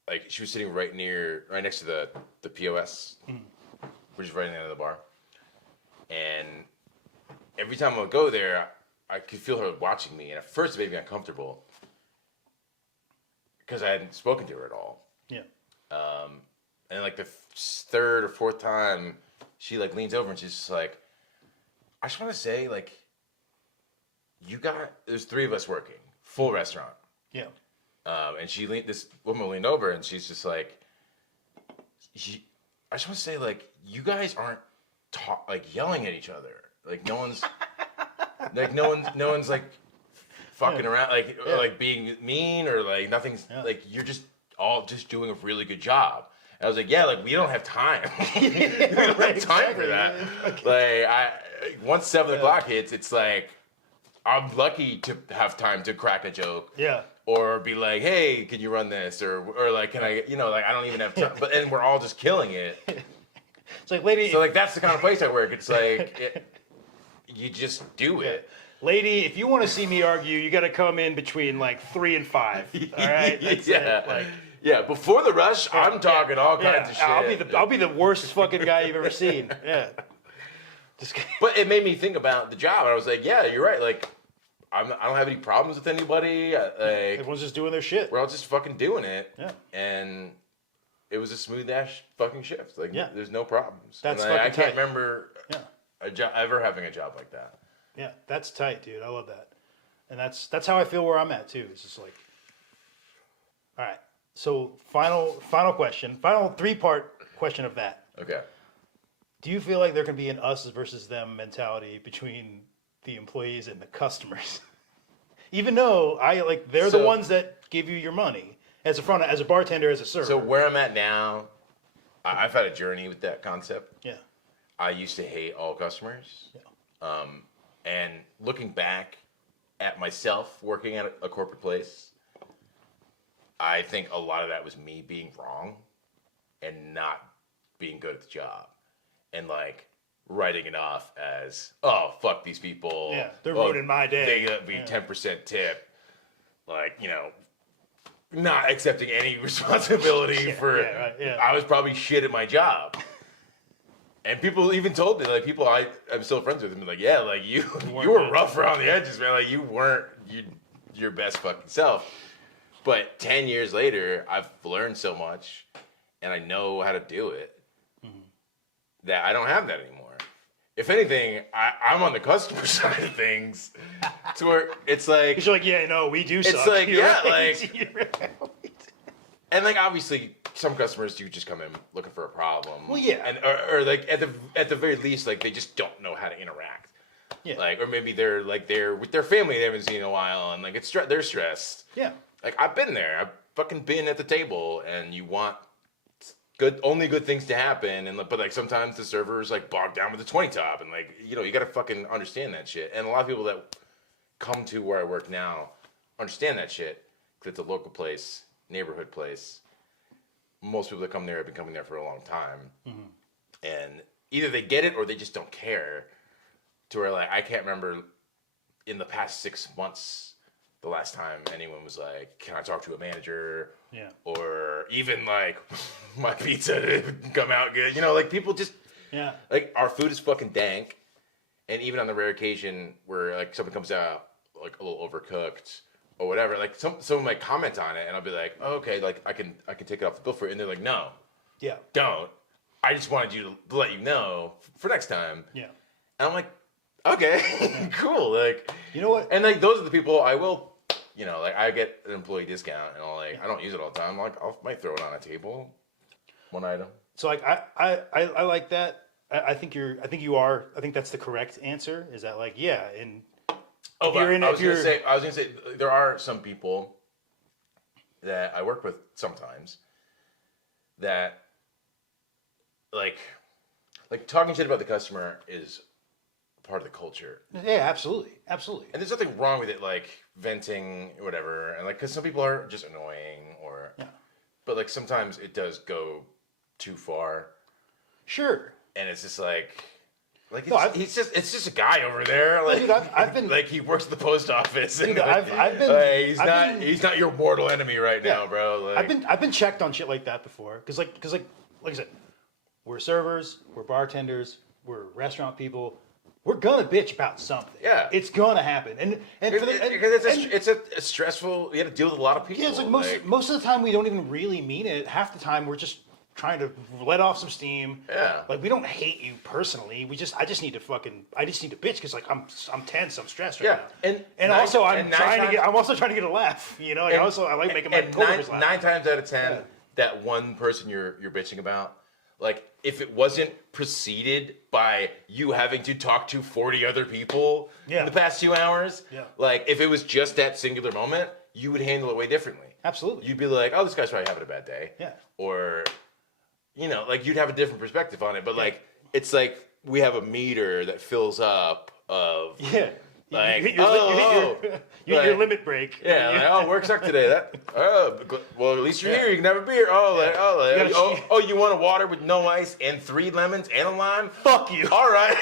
like, she was sitting right next to the POS, which is right in the end of the bar. And every time I would go there, I could feel her watching me. And at first it made me uncomfortable because I hadn't spoken to her at all. Yeah. And like the third or fourth time, she like leans over and she's just like, I just want to say, like, there's three of us working, full restaurant. Yeah. And this woman leaned over and she's just like, I just want to say, like, you guys aren't like yelling at each other. Like no one's like fucking around, like being mean or like nothing's like you're just all just doing a really good job. And I was like, yeah, like we don't have time. We don't have time for that. Like once 7 o'clock hits, it's like I'm lucky to have time to crack a joke. Yeah. Or be like, hey, can you run this? Or like, can I, like I don't even have time. But and we're all just killing it. It's like, lady. So like that's the kind of place I work. It's like you just do it. Lady, if you want to see me argue, you got to come in between like 3 and 5. All right. That's it. Like, yeah. Before the rush, I'm talking all kinds of shit. I'll be the worst fucking guy you've ever seen. Yeah. Just. But it made me think about the job. I was like, yeah, you're right. Like, I don't have any problems with anybody. Like, Everyone's just doing their shit. we're all just fucking doing it. Yeah. And it was a smooth ass fucking shift. Like, Yeah. there's no problems. That's and I fucking can't tight. remember ever having a job like that. Yeah, that's tight, dude. I love that. And that's how I feel where I'm at too. It's just like, all right. So final question, final 3-part question of that. Okay. Do you feel like there can be an us versus them mentality between the employees and the customers? Even though they're the ones that give you your money as a bartender, as a server. So where I'm at now, I've had a journey with that concept. Yeah. I used to hate all customers. Yeah. And looking back at myself working at a corporate place, I think a lot of that was me being wrong and not being good at the job. And like writing it off as, oh, fuck these people. Yeah, they're ruining my day. They got me 10% tip. Like, not accepting any responsibility for. Yeah, right, yeah. I was probably shit at my job. And people even told me, like, people I'm still friends with them, like, yeah, like, you were rough around the edges, man. Like, you weren't your best fucking self. But 10 years later, I've learned so much, and I know how to do it, that I don't have that anymore. If anything, I'm on the customer side of things, to where it's like... Because you're like, yeah, no, we do suck. It's like, You're yeah, right. like... You're right. And, like, obviously, some customers do just come in looking for a problem. Well, yeah. And, or like, at the very least, like, they just don't know how to interact. Yeah. Like, or maybe they're with their family they haven't seen in a while, and, like, they're stressed. Yeah. Like, I've been there. I've fucking been at the table, and you want only good things to happen, but, like, sometimes the server is, like, bogged down with the 20 top, and, like, you know, you gotta fucking understand that shit. And a lot of people that come to where I work now understand that shit, because it's a local place, neighborhood place. Most people that come there have been coming there for a long time. And either they get it or they just don't care. To where, like, I can't remember in the past 6 months the last time anyone was like, can I talk to a manager? Yeah. Or even, like, my pizza didn't come out good. You know, like, people just... Yeah. Like, our food is fucking dank. And even on the rare occasion where, like, something comes out, like, a little overcooked or whatever, like, someone might comment on it, and I'll be like, oh, okay, like, I can take it off the bill for it. And they're like, no. Yeah. Don't. I just wanted you to let you know for next time. Yeah. And I'm like, okay, cool. Like, You know what? and, like, those are the people I will, you know, like, I get an employee discount, and I don't use it all the time. Like, might throw it on a table, one item. So, like, I like that. I think that's the correct answer. Is that, like, yeah, and Oh, if but you're in, I if was you're, gonna say there are some people that I work with sometimes that like talking shit about the customer is part of the culture. yeah, absolutely, absolutely. And there's nothing wrong with it, like venting or whatever, and like because some people are just annoying or, Yeah. but like sometimes it does go too far, Sure. and it's just like. Like No, it's just a guy over there. Like Dude, I've been like he works at the post office. And Dude, I've been- like, I've been- he's not your mortal enemy right now, Yeah. bro. Like, I've been checked on shit like that before. Because like I said, we're servers, we're bartenders, we're restaurant people. We're gonna bitch about something. Yeah. It's gonna happen. And for the, and, because and- it's a stressful. You have to deal with a lot of people. yeah, it's like most of the time we don't even really mean it. Half the time we're just trying to let off some steam. Yeah. Like we don't hate you personally. I just need to bitch because like I'm tense, I'm stressed right Yeah. now. And also nine I'm also trying to get a laugh. You know, like I like making my coworkers laugh. 9 times out of 10, Yeah. that one person you're bitching about, like if it wasn't preceded by you having to talk to 40 other people Yeah. in the past 2 hours, Yeah. like if it was just that singular moment, you would handle it way differently. Absolutely. You'd be like, oh, this guy's probably having a bad day. Yeah. Or, you know, like you'd have a different perspective on it. But like, it's like we have a meter that fills up of, Yeah. like, you hit your like- limit break. yeah, like, oh, work sucked today. Well, at least you're here. You can have a beer. You gotta- You want a water with no ice and 3 lemons and a lime? Fuck you. All right.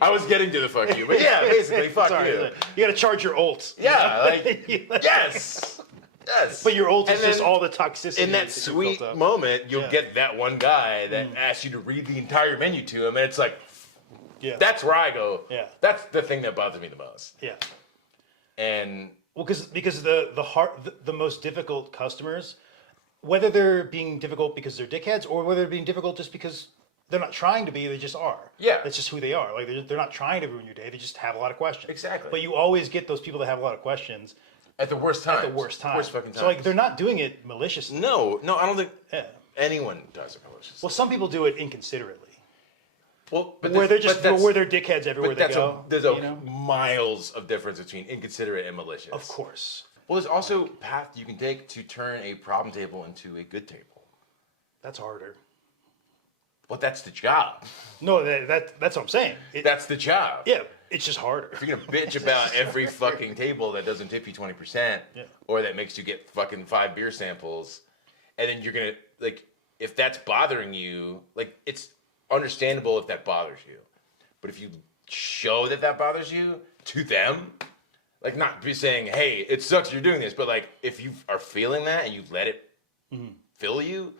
I was getting to the fuck you, but yeah, basically, fuck Sorry, you. you got to charge your ult. Yeah, like, yes. Yes. But your ult is And then just all the toxicity. in that you sweet built up. moment, you'll Yeah. get that one guy that asks you to read the entire menu to him, and it's like, Yeah. that's where I go. Yeah. That's the thing that bothers me the most. Yeah. And Well, because the most difficult customers, whether they're being difficult because they're dickheads or whether they're being difficult just because they're not trying to be, they just are. Yeah. That's just who they are. Like they're not trying to ruin your day. They just have a lot of questions. Exactly. But you always get those people that have a lot of questions at the worst time. at the worst time. Worst fucking time. So like they're not doing it maliciously. No, I don't think Yeah. anyone does it maliciously. Well, some people do it inconsiderately. Well, but Where they're just but that's- where they're dickheads everywhere but they that's go. there's you know? miles of difference between inconsiderate and malicious. Of course. Well, there's also a path you can take to turn a problem table into a good table. That's harder. But that's the job. No, that's what I'm saying. That's the job. Yeah, it's just harder. If you're gonna bitch about every fucking table that doesn't tip you 20%, Yeah. or that makes you get fucking 5 beer samples, and then you're gonna like, if that's bothering you, like it's understandable if that bothers you, but if you show that bothers you to them, like not be saying, "Hey, it sucks you're doing this," but like if you are feeling that and you let it fill you,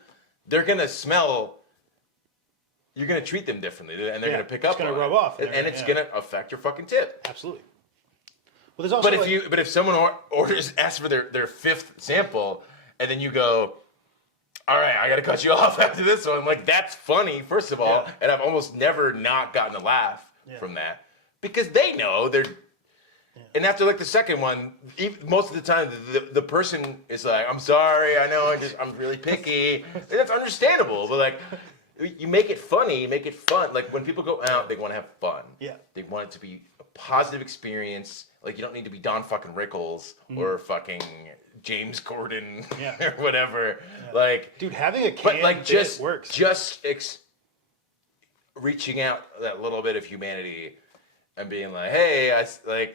they're gonna smell. You're gonna treat them differently, and they're gonna pick up. It's gonna on rub it. off, and it's gonna affect your fucking tip. Absolutely. Well, there's also. But if someone asks for their fifth sample, and then you go, all right, I got to cut you off after this one. Like, that's funny, first of all. Yeah. And I've almost never not gotten a laugh from that. Because they know they're... Yeah. And after, like, the second one, most of the time, the person is like, I'm sorry, I know, I'm really picky. That's understandable. But, like, you make it funny, you make it fun. Like, when people go out, they want to have fun. Yeah. They want it to be a positive experience. Like, you don't need to be Don fucking Rickles or fucking... James Corden or whatever. Yeah. Like, dude, having a can works. Just reaching out that little bit of humanity and being like, hey,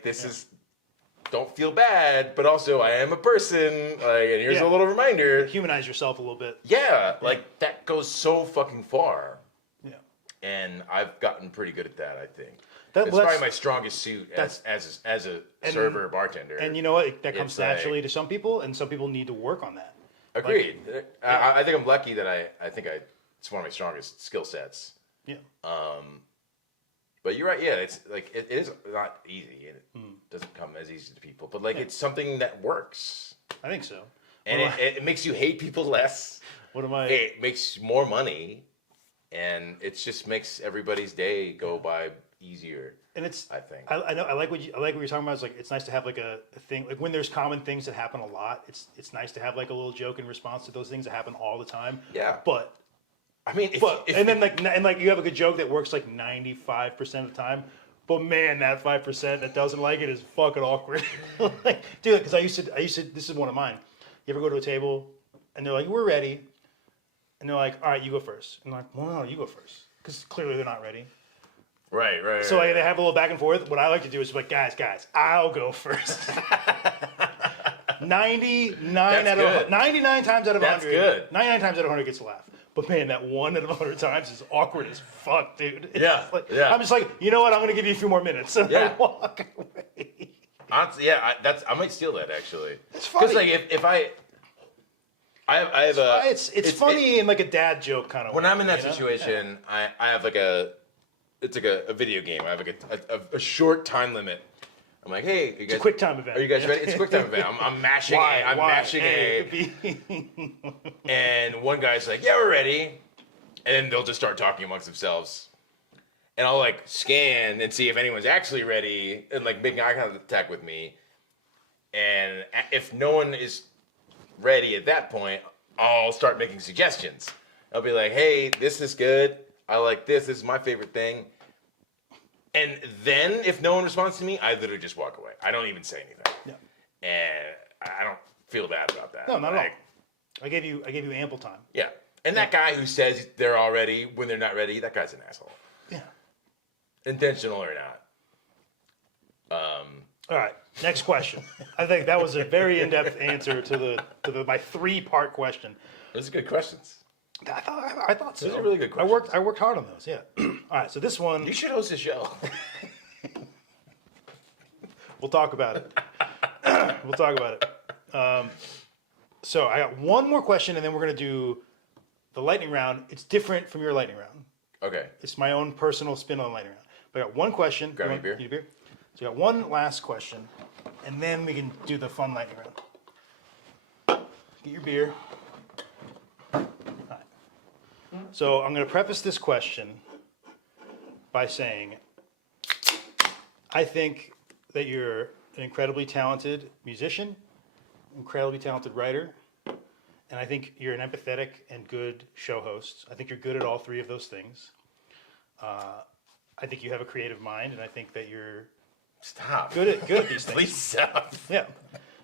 this is, don't feel bad, but also I am a person. Like, and here's a little reminder. Humanize yourself a little bit. Yeah, like that goes so fucking far. Yeah. And I've gotten pretty good at that, I think. It's That's probably my strongest suit as a server or bartender. And you know what? That comes naturally to some people, and some people need to work on that. Agreed. I think I'm lucky that it's one of my strongest skill sets. Yeah. But you're right. Yeah, it's like it is not easy. It doesn't come as easy to people. But like it's something that works. I think so. And it makes you hate people less. What am I? It makes more money, and it just makes everybody's day go by easier. And it's, I think. I know. I like what you're talking about. It's like it's nice to have like a thing. Like when there's common things that happen a lot, it's nice to have like a little joke in response to those things that happen all the time. Yeah. But I mean, then you have a good joke that works like 95% of the time. But man, that 5% that doesn't like it is fucking awkward. Like, dude, because I used to. This is one of mine. You ever go to a table and they're like, "We're ready," and they're like, "All right, you go first." And I'm like, "Well, no, you go first," because clearly they're not ready. Right. So like, they have a little back and forth. What I like to do is like, guys, I'll go first. 99 times out of 100. That's good. 99 times out of 100 gets a laugh. But man, that 1 out of 100 times is awkward as fuck, dude. I'm just like, you know what? I'm gonna give you a few more minutes, and I walk away. Honestly, I might steal that actually. It's funny. Because like if I have it's funny in like a dad joke kind of when way. I'm in that situation, I have like it's like a video game. I have like a short time limit. I'm like, hey, you guys, it's a quick time event. Are you guys ready? It's a quick time event. I'm mashing A. I'm mashing A. And one guy's like, yeah, we're ready. And then they'll just start talking amongst themselves. And I'll like scan and see if anyone's actually ready and like making eye contact with me. And if no one is ready at that point, I'll start making suggestions. I'll be like, hey, this is good. I like this. This is my favorite thing. And then if no one responds to me, I literally just walk away. I don't even say anything. Yeah. And I don't feel bad about that. No, not at all. I gave you ample time. Yeah. And that guy who says they're all ready when they're not ready, that guy's an asshole. Yeah. Intentional or not. All right. Next question. I think that was a very in-depth answer to my 3-part question. Those are good questions. I thought so. Those are really good questions. I worked hard on those. Yeah. All right. So this one. You should host a show. We'll talk about it. We'll talk about it. So I got one more question, and then we're gonna do the lightning round. It's different from your lightning round. Okay. It's my own personal spin on the lightning round. But I got one question. Grab me a beer. Need a beer? So I got one last question, and then we can do the fun lightning round. Get your beer. All right. So I'm going to preface this question by saying, I think that you're an incredibly talented musician, incredibly talented writer, and I think you're an empathetic and good show host. I think you're good at all 3 of those things. I think you have a creative mind, and I think that you're good at these things. Please stop. Yeah.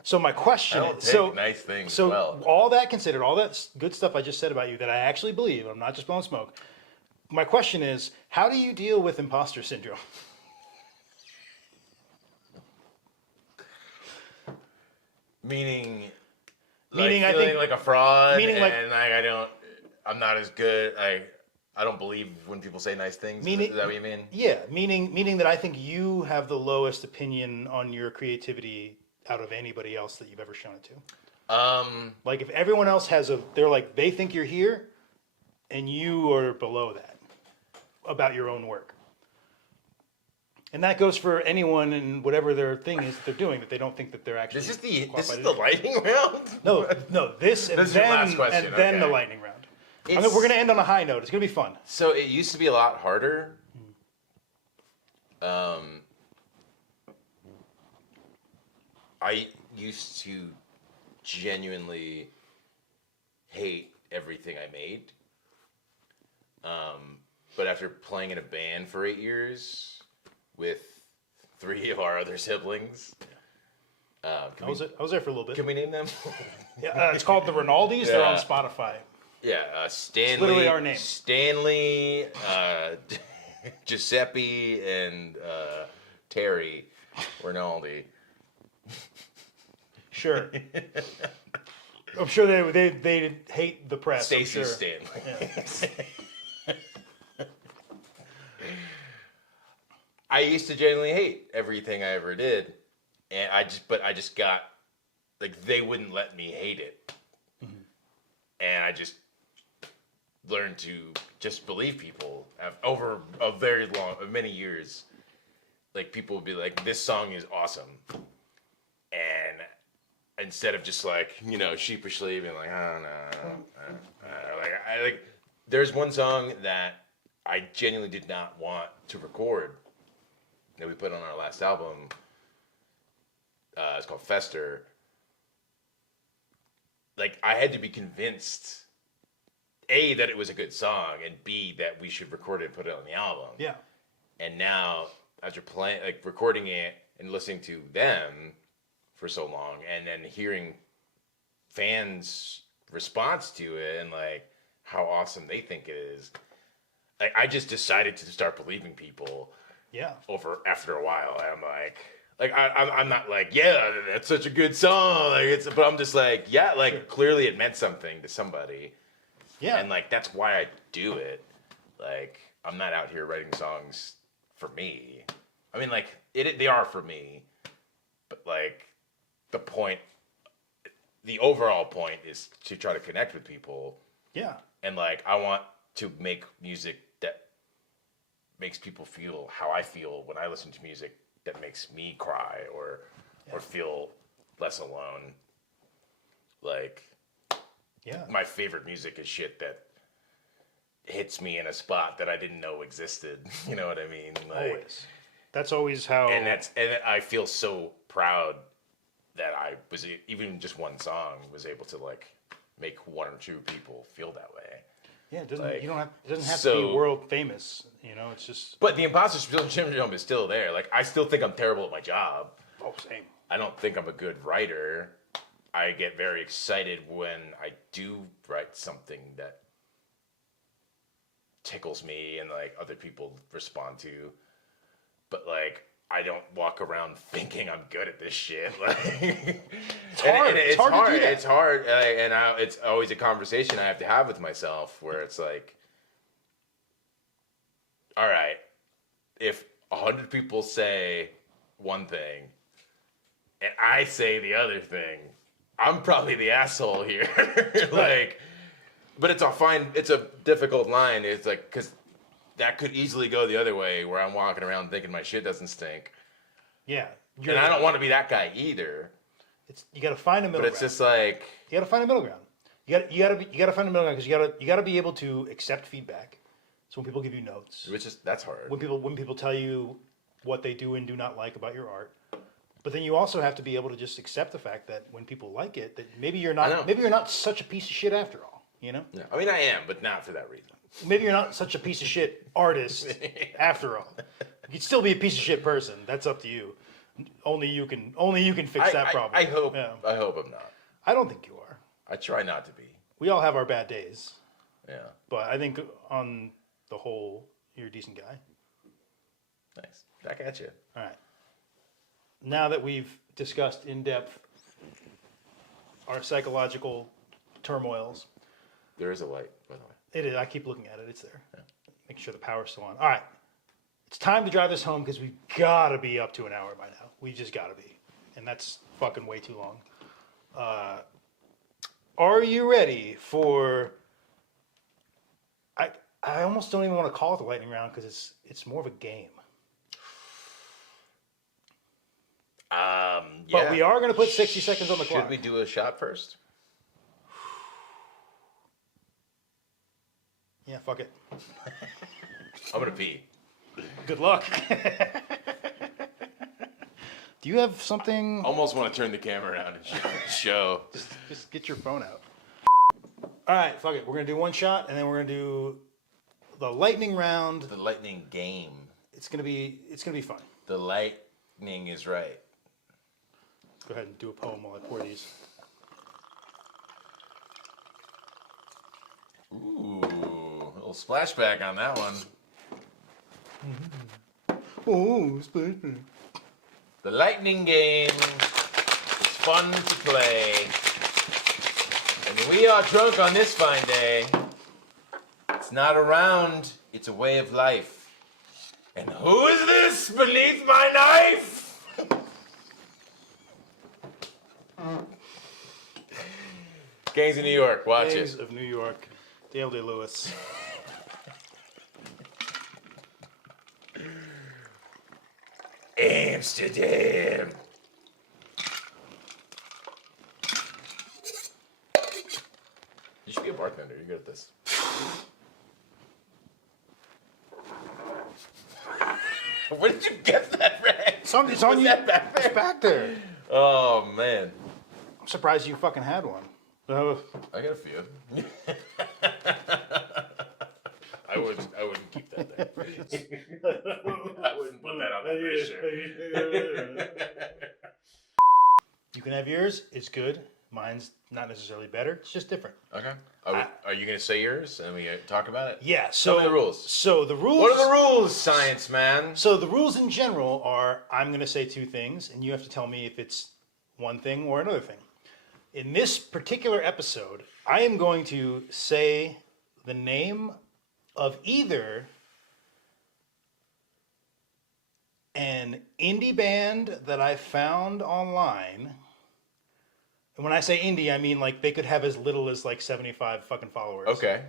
So my question I don't is, take nice things so well. all that considered, all that good stuff I just said about you that I actually believe, I'm not just blowing smoke. My question is, how do you deal with imposter syndrome? Meaning I feeling think like a fraud, meaning like- and I'm not as good. I don't believe when people say nice things. Meaning- Is that what you mean? Yeah, meaning that I think you have the lowest opinion on your creativity out of anybody else that you've ever shown it to. Like if everyone else they're like they think you're here, and you are below that about your own work. And that goes for anyone and whatever their thing is that they're doing that they don't think that they're actually. This is the qualified lightning round. No, this and This is your then last question, and then the okay. lightning round. We're gonna end on a high note. It's gonna be fun. So it used to be a lot harder. I used to genuinely hate everything I made. But after playing in a band for 8 years with 3 of our other siblings, I was there for a little bit. can we name them? Yeah, it's called the Rinaldis. They're on Yeah. Spotify. Yeah, Stanley. literally our name. Stanley, Giuseppe, and Terry Rinaldi. Sure. I'm sure they hate the press. I'm Stacy sure. Stanley. I used to genuinely hate everything I ever did, and I just got like they wouldn't let me hate it, and I just learned to just believe people over many years. Like people would be like, "This song is awesome," and instead of just like sheepishly being like, "Oh no," like there's one song that I genuinely did not want to record that we put on our last album. It's called Fester. Like I had to be convinced, A, that it was a good song, and B, that we should record it and put it on the album. Yeah. And now, after recording it and listening to them for so long, and then hearing fans' response to it and like how awesome they think it is, like I just decided to start believing people. Yeah. After a while, and I'm not like, yeah, that's such a good song, but I'm just like, yeah, like Sure. clearly it meant something to somebody, Yeah. and like that's why I do it. Like I'm not out here writing songs for me. I mean, like they are for me, but like the overall point is to try to connect with people, Yeah. and like I want to make music that makes people feel how I feel when I listen to music that makes me cry or feel less alone. Like Yeah. my favorite music is shit that hits me in a spot that I didn't know existed. You know what I mean? Like, Always. That's always how. and I feel so proud that I was even just one song was able to like make one or two people feel that way. Yeah. It doesn't. like, You don't have. It doesn't have to so- be world famous. It's just. But the imposter syndrome is still there. Like I still think I'm terrible at my job. Oh, same. I don't think I'm a good writer. I get very excited when I do write something that tickles me and like other people respond to. But like I don't walk around thinking I'm good at this shit. Like it's hard. It's hard to do that. It's hard, it's always a conversation I have to have with myself where it's like, all right, if 100 people say one thing and I say the other thing, I'm probably the asshole here. Like, but it's a difficult line. It's like, because that could easily go the other way where I'm walking around thinking my shit doesn't stink. Yeah. And I don't want to be that guy either. You got to find a middle But it's ground. just like, You got to find a middle ground. You got to find a middle ground because you got to be able to accept feedback. So when people give you notes, that's hard. when people tell you what they do and do not like about your art, but then you also have to be able to just accept the fact that when people like it, that maybe you're I know. not such a piece of shit after all. Yeah. I mean, I am, but not for that reason. Maybe you're not such a piece of shit artist after all. You could still be a piece of shit person. That's up to you. Only you can fix that problem. I hope. Yeah. I hope I'm not. I don't think you are. I try not to be. We all have our bad days, Yeah. but I think on the whole, you're a decent guy. Nice. Back at you. All right. Now that we've discussed in depth our psychological turmoils, There is a light, by the way. It is. I keep looking at it. It's there. Yeah. Making sure the power's still on. All right. It's time to drive this home because we've got to be up to an hour by now. We just got to be. And that's fucking way too long. Are you ready for... I almost don't even want to call it the lightning round because it's more of a game. Yeah. But we are going to put 60 seconds on the clock. Should we do a shot first? Yeah, fuck it. I'm gonna pee. Good luck. Do you have something? Almost want to turn the camera around and show. Just get your phone out. All right, fuck it. We're gonna do one shot, and then we're gonna do the lightning round. The lightning game. It's gonna be fun. The lightning is right. Go ahead and do a poem while I pour these. Ooh, a little splashback on that one. Oh, splashback. The lightning game is fun to play. And we are drunk on this fine day. It's not a round, it's a way of life. And who is this beneath my knife? Gangs of New York, watch Gangs it. of New York. Dale Day-Lewis. Amsterdam. You should be a bartender. You're good at this. Where did you get that, Ray? It's on Was you. that back there? It's back there. Oh man, I'm surprised you fucking had one. I got a few. I wouldn't keep that there. I wouldn't put that on that picture. You can have yours. It's good. Mine's not necessarily better. It's just different. Okay. Are you gonna say yours and we talk about it? Yeah. Tell me the rules. So the rules. What are the rules, science man? So the rules in general are: I'm going to say two things, and you have to tell me if it's one thing or another thing. In this particular episode, I am going to say the name of either an indie band that I found online. And when I say indie, I mean like they could have as little as like 75 fucking followers. Okay.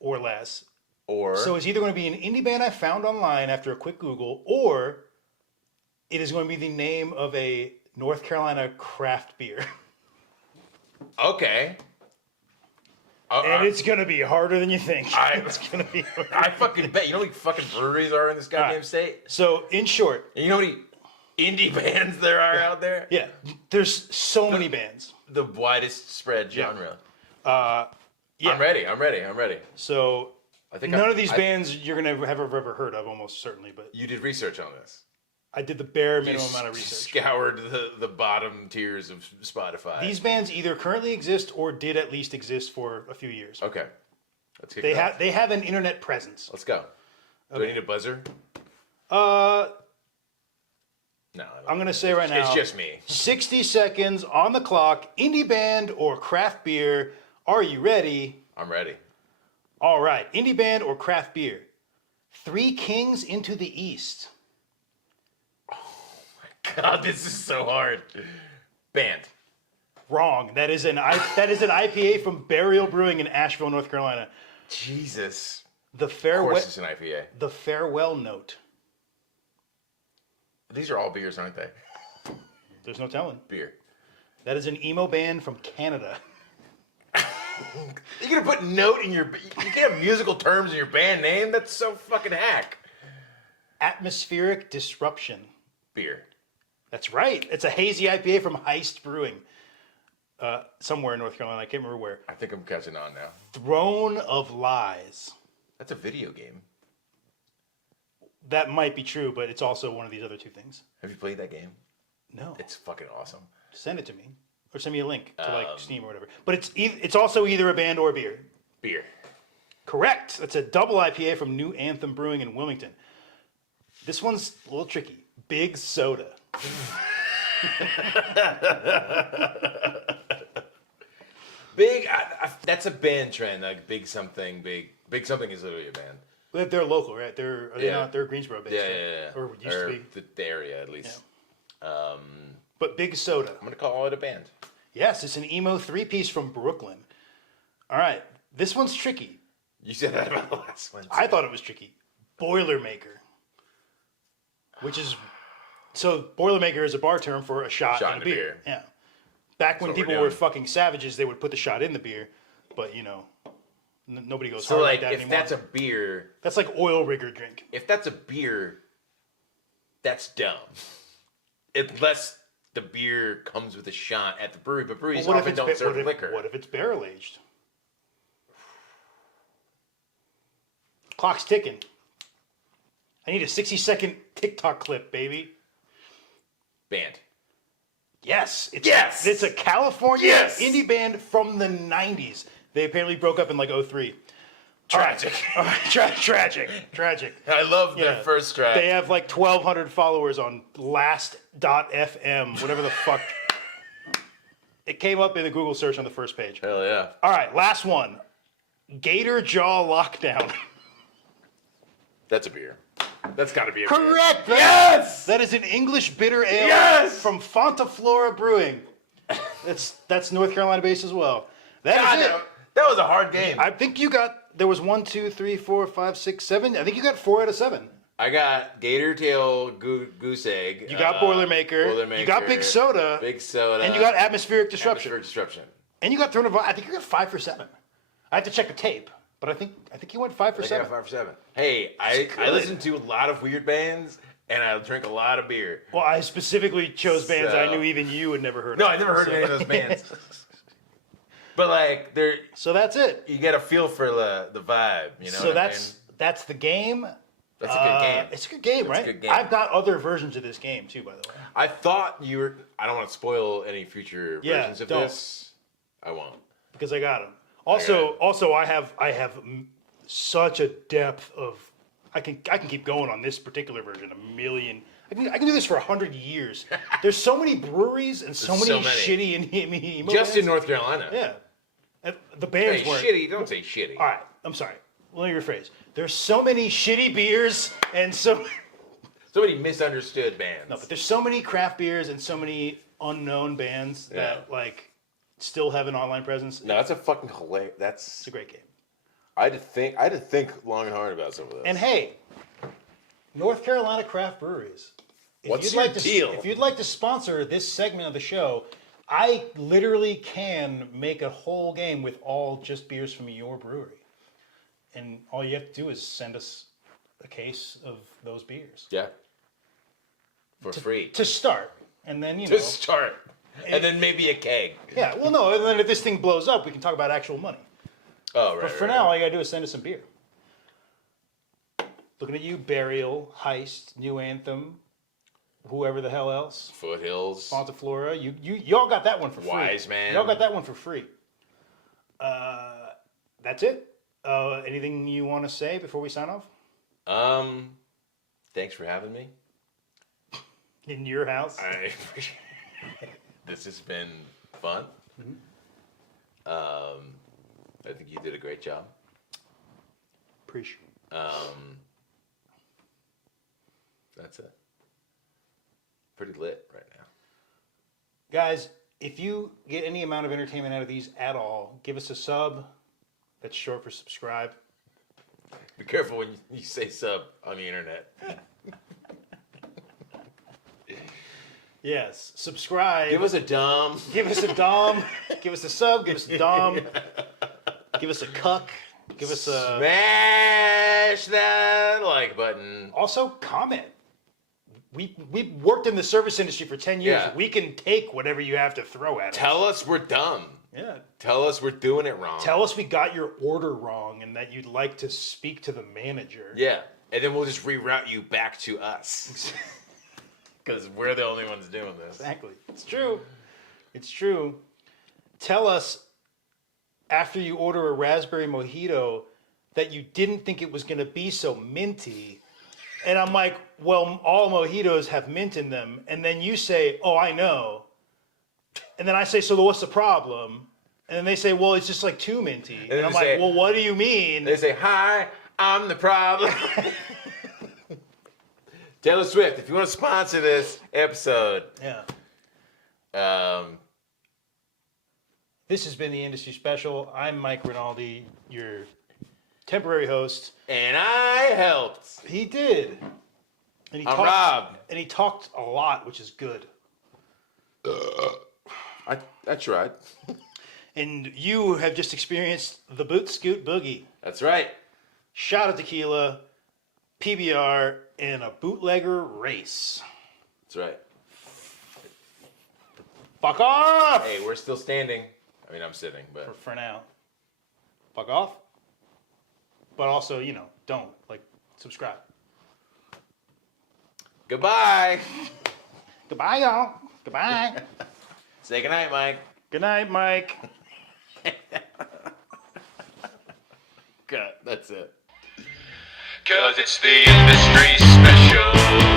Or less. Or So it's either going to be an indie band I found online after a quick Google, or it is going to be the name of a North Carolina craft beer. okay. And it's going to be harder than you think. It's going to be harder. I fucking bet. You know how many fucking breweries are in this goddamn Right. state? So, in short, And you know how many indie bands there are out there? yeah, there's so many bands. The widest spread genre. Yeah. I'm ready. So, I think none of these bands you're going to have ever heard of, almost certainly, but You did research on this. I did the bare minimum You amount of research. Scoured the bottom tiers of Spotify. These bands either currently exist or did at least exist for a few years. Okay. Let's kick They it off. have an internet presence. Let's go. Do I need a buzzer? Uh, No. I'm going to say right now. It's just me. 60 seconds on the clock. Indie band or craft beer. Are you ready? I'm ready. All right. Indie band or craft beer. Three Kings into the East. God, this is so hard. Band. Wrong. That is an IPA from Burial Brewing in Asheville, North Carolina. Jesus. The Of course it's farewell. an IPA. The farewell note. These are all beers, aren't they? There's no telling. Beer. That is an emo band from Canada. You're gonna put note in your... You can't have musical terms in your band name? That's so fucking hack. Atmospheric Disruption. Beer. That's right. It's a hazy IPA from Heist Brewing. Somewhere in North Carolina. I can't remember where. I think I'm catching on now. Throne of Lies. That's a video game. That might be true, but it's also one of these other two things. Have you played that game? No. It's fucking awesome. Send it to me. Or send me a link to like Steam or whatever. But it's also either a band or a beer. Beer. Correct. That's a double IPA from New Anthem Brewing in Wilmington. This one's a little tricky. Big Soda. That's a band trend. Like big something. Big something is literally a band. They're local, right? Are they Yeah. not? They're Greensboro based. Yeah, right? yeah, yeah. Or used to be. The area at least. But Big Soda. I'm gonna call it a band. Yes, it's an emo 3-piece from Brooklyn. All right, this one's tricky. You said that about the last one. I thought it was tricky. Boilermaker, which is Boilermaker is a bar term for a shot in a beer. Yeah. Back when what we're people were doing. fucking savages, they would put the shot in the beer, but nobody goes So hard like, like that if anymore. that's a beer, That's like oil rigger drink. if that's a beer, that's dumb. Unless the beer comes with a shot at the brewery, but breweries often don't serve liquor. What if it's barrel aged? Clock's ticking. I need a 60-second TikTok clip, baby. Band. Yes. Yes! It's a California Yes! indie band from the 90s. They apparently broke up in like 03. Tragic. All right, tragic. I love Yeah. their first track. They have like 1,200 followers on last.fm, whatever the fuck. It came up in the Google search on the first page. Hell yeah. All right, last one. Gator Jaw Lockdown. That's a beer. That's got to be a Correct. beer. Yes! That is an English bitter ale Yes! from Fontaflora Brewing. That's North Carolina based as well. That is it. That was a hard game. I think you got. There was 1, 2, 3, 4, 5, 6, 7. I think you got 4 out of 7. I got Gator Tail Goose Egg. You got Boilermaker. You got Big Soda. Big Soda. And you got Atmospheric Disruption. Atmospheric Disruption. And you got Throne of I think you got 5 for 7. I have to check the tape, but I think you went 5 for I 7. got 5 for 7. Hey, I good. listen to a lot of weird bands, and I drink a lot of beer. Well, I specifically chose bands I So- knew even you had never heard No, of. I never heard of any of those bands. But like, So that's it. you get a feel for the vibe. You know. So what I mean? that's the game. That's a good game. It's a good game, It's a right? good game. I've got other versions of this game too, by the way. I thought you were. I don't want to spoil any future Yeah, versions of don't. this. I won't. Because I got them. Also, I have such a depth of. I can keep going on this particular version. A million. I can do this for 100 years. There's so many breweries and so There's many so many. shitty and emo Just in bands. North Carolina. Yeah. And the Hey, bands weren't. shitty. Don't say shitty. All right. I'm sorry. Let me rephrase. There's so many shitty beers and so. So many misunderstood bands. No, but there's so many craft beers and so many unknown bands that like still have an online presence. No, that's a fucking hilarious. That's. It's a great game. I had to think long and hard about some of this. And hey, North Carolina craft breweries. What's your deal? If you'd like to sponsor this segment of the show, I literally can make a whole game with all just beers from your brewery. And all you have to do is send us a case of those beers. Yeah. For free. To start. And then, To start. And then maybe a keg. Yeah, well, no, and then if this thing blows up, we can talk about actual money. Oh, right. But for now, all you gotta do is send us some beer. Looking at you, Burial, Heist, New Anthem, whoever the hell else, Foothills. Fontaflora. Y'all got that one for free. Wise Man. Y'all got that one for free. That's it. Anything you want to say before we sign off? Thanks for having me. In your house? I appreciate it. This has been fun. I think you did a great job. Appreciate. That's it. Pretty lit right now. Guys, if you get any amount of entertainment out of these at all, give us a sub. That's short for subscribe. Be careful when you say sub on the internet. Yes, subscribe. Give us a dumb. Give us a dom. Give us a sub. Give us a dom. Give us a cuck. Give us a. Smash that like button. Also, comment. We worked in the service industry for 10 years. Yeah. We can take whatever you have to throw at us. Tell us we're dumb. Yeah. Tell us we're doing it wrong. Tell us we got your order wrong and that you'd like to speak to the manager. Yeah. And then we'll just reroute you back to us. Because we're the only ones doing this. Exactly. It's true. It's true. Tell us after you order a raspberry mojito that you didn't think it was going to be so minty. And I'm like, well, all mojitos have mint in them. And then you say, oh, I know. And then I say, so what's the problem? And then they say, well, it's just like too minty. And then I'm they like, say- well, what do you mean? They say, "Hi, I'm the problem." Taylor Swift, if you want to sponsor this episode, Yeah. um, This has been the industry special. I'm Mike Rinaldi, your temporary host. and I helped. He did. And he I'm Rob. And he talked a lot, which is good. I tried. And you have just experienced the Boot Scoot Boogie. That's right. Shot of tequila, PBR, and a bootlegger race. That's right. Fuck off! Hey, we're still standing. I mean, I'm sitting, but For now. Fuck off. But also, don't. Like, subscribe. goodbye. Goodbye, y'all. Goodbye. Say goodnight, Mike. Good night, Mike. Good. That's it. Cause it's the industry special.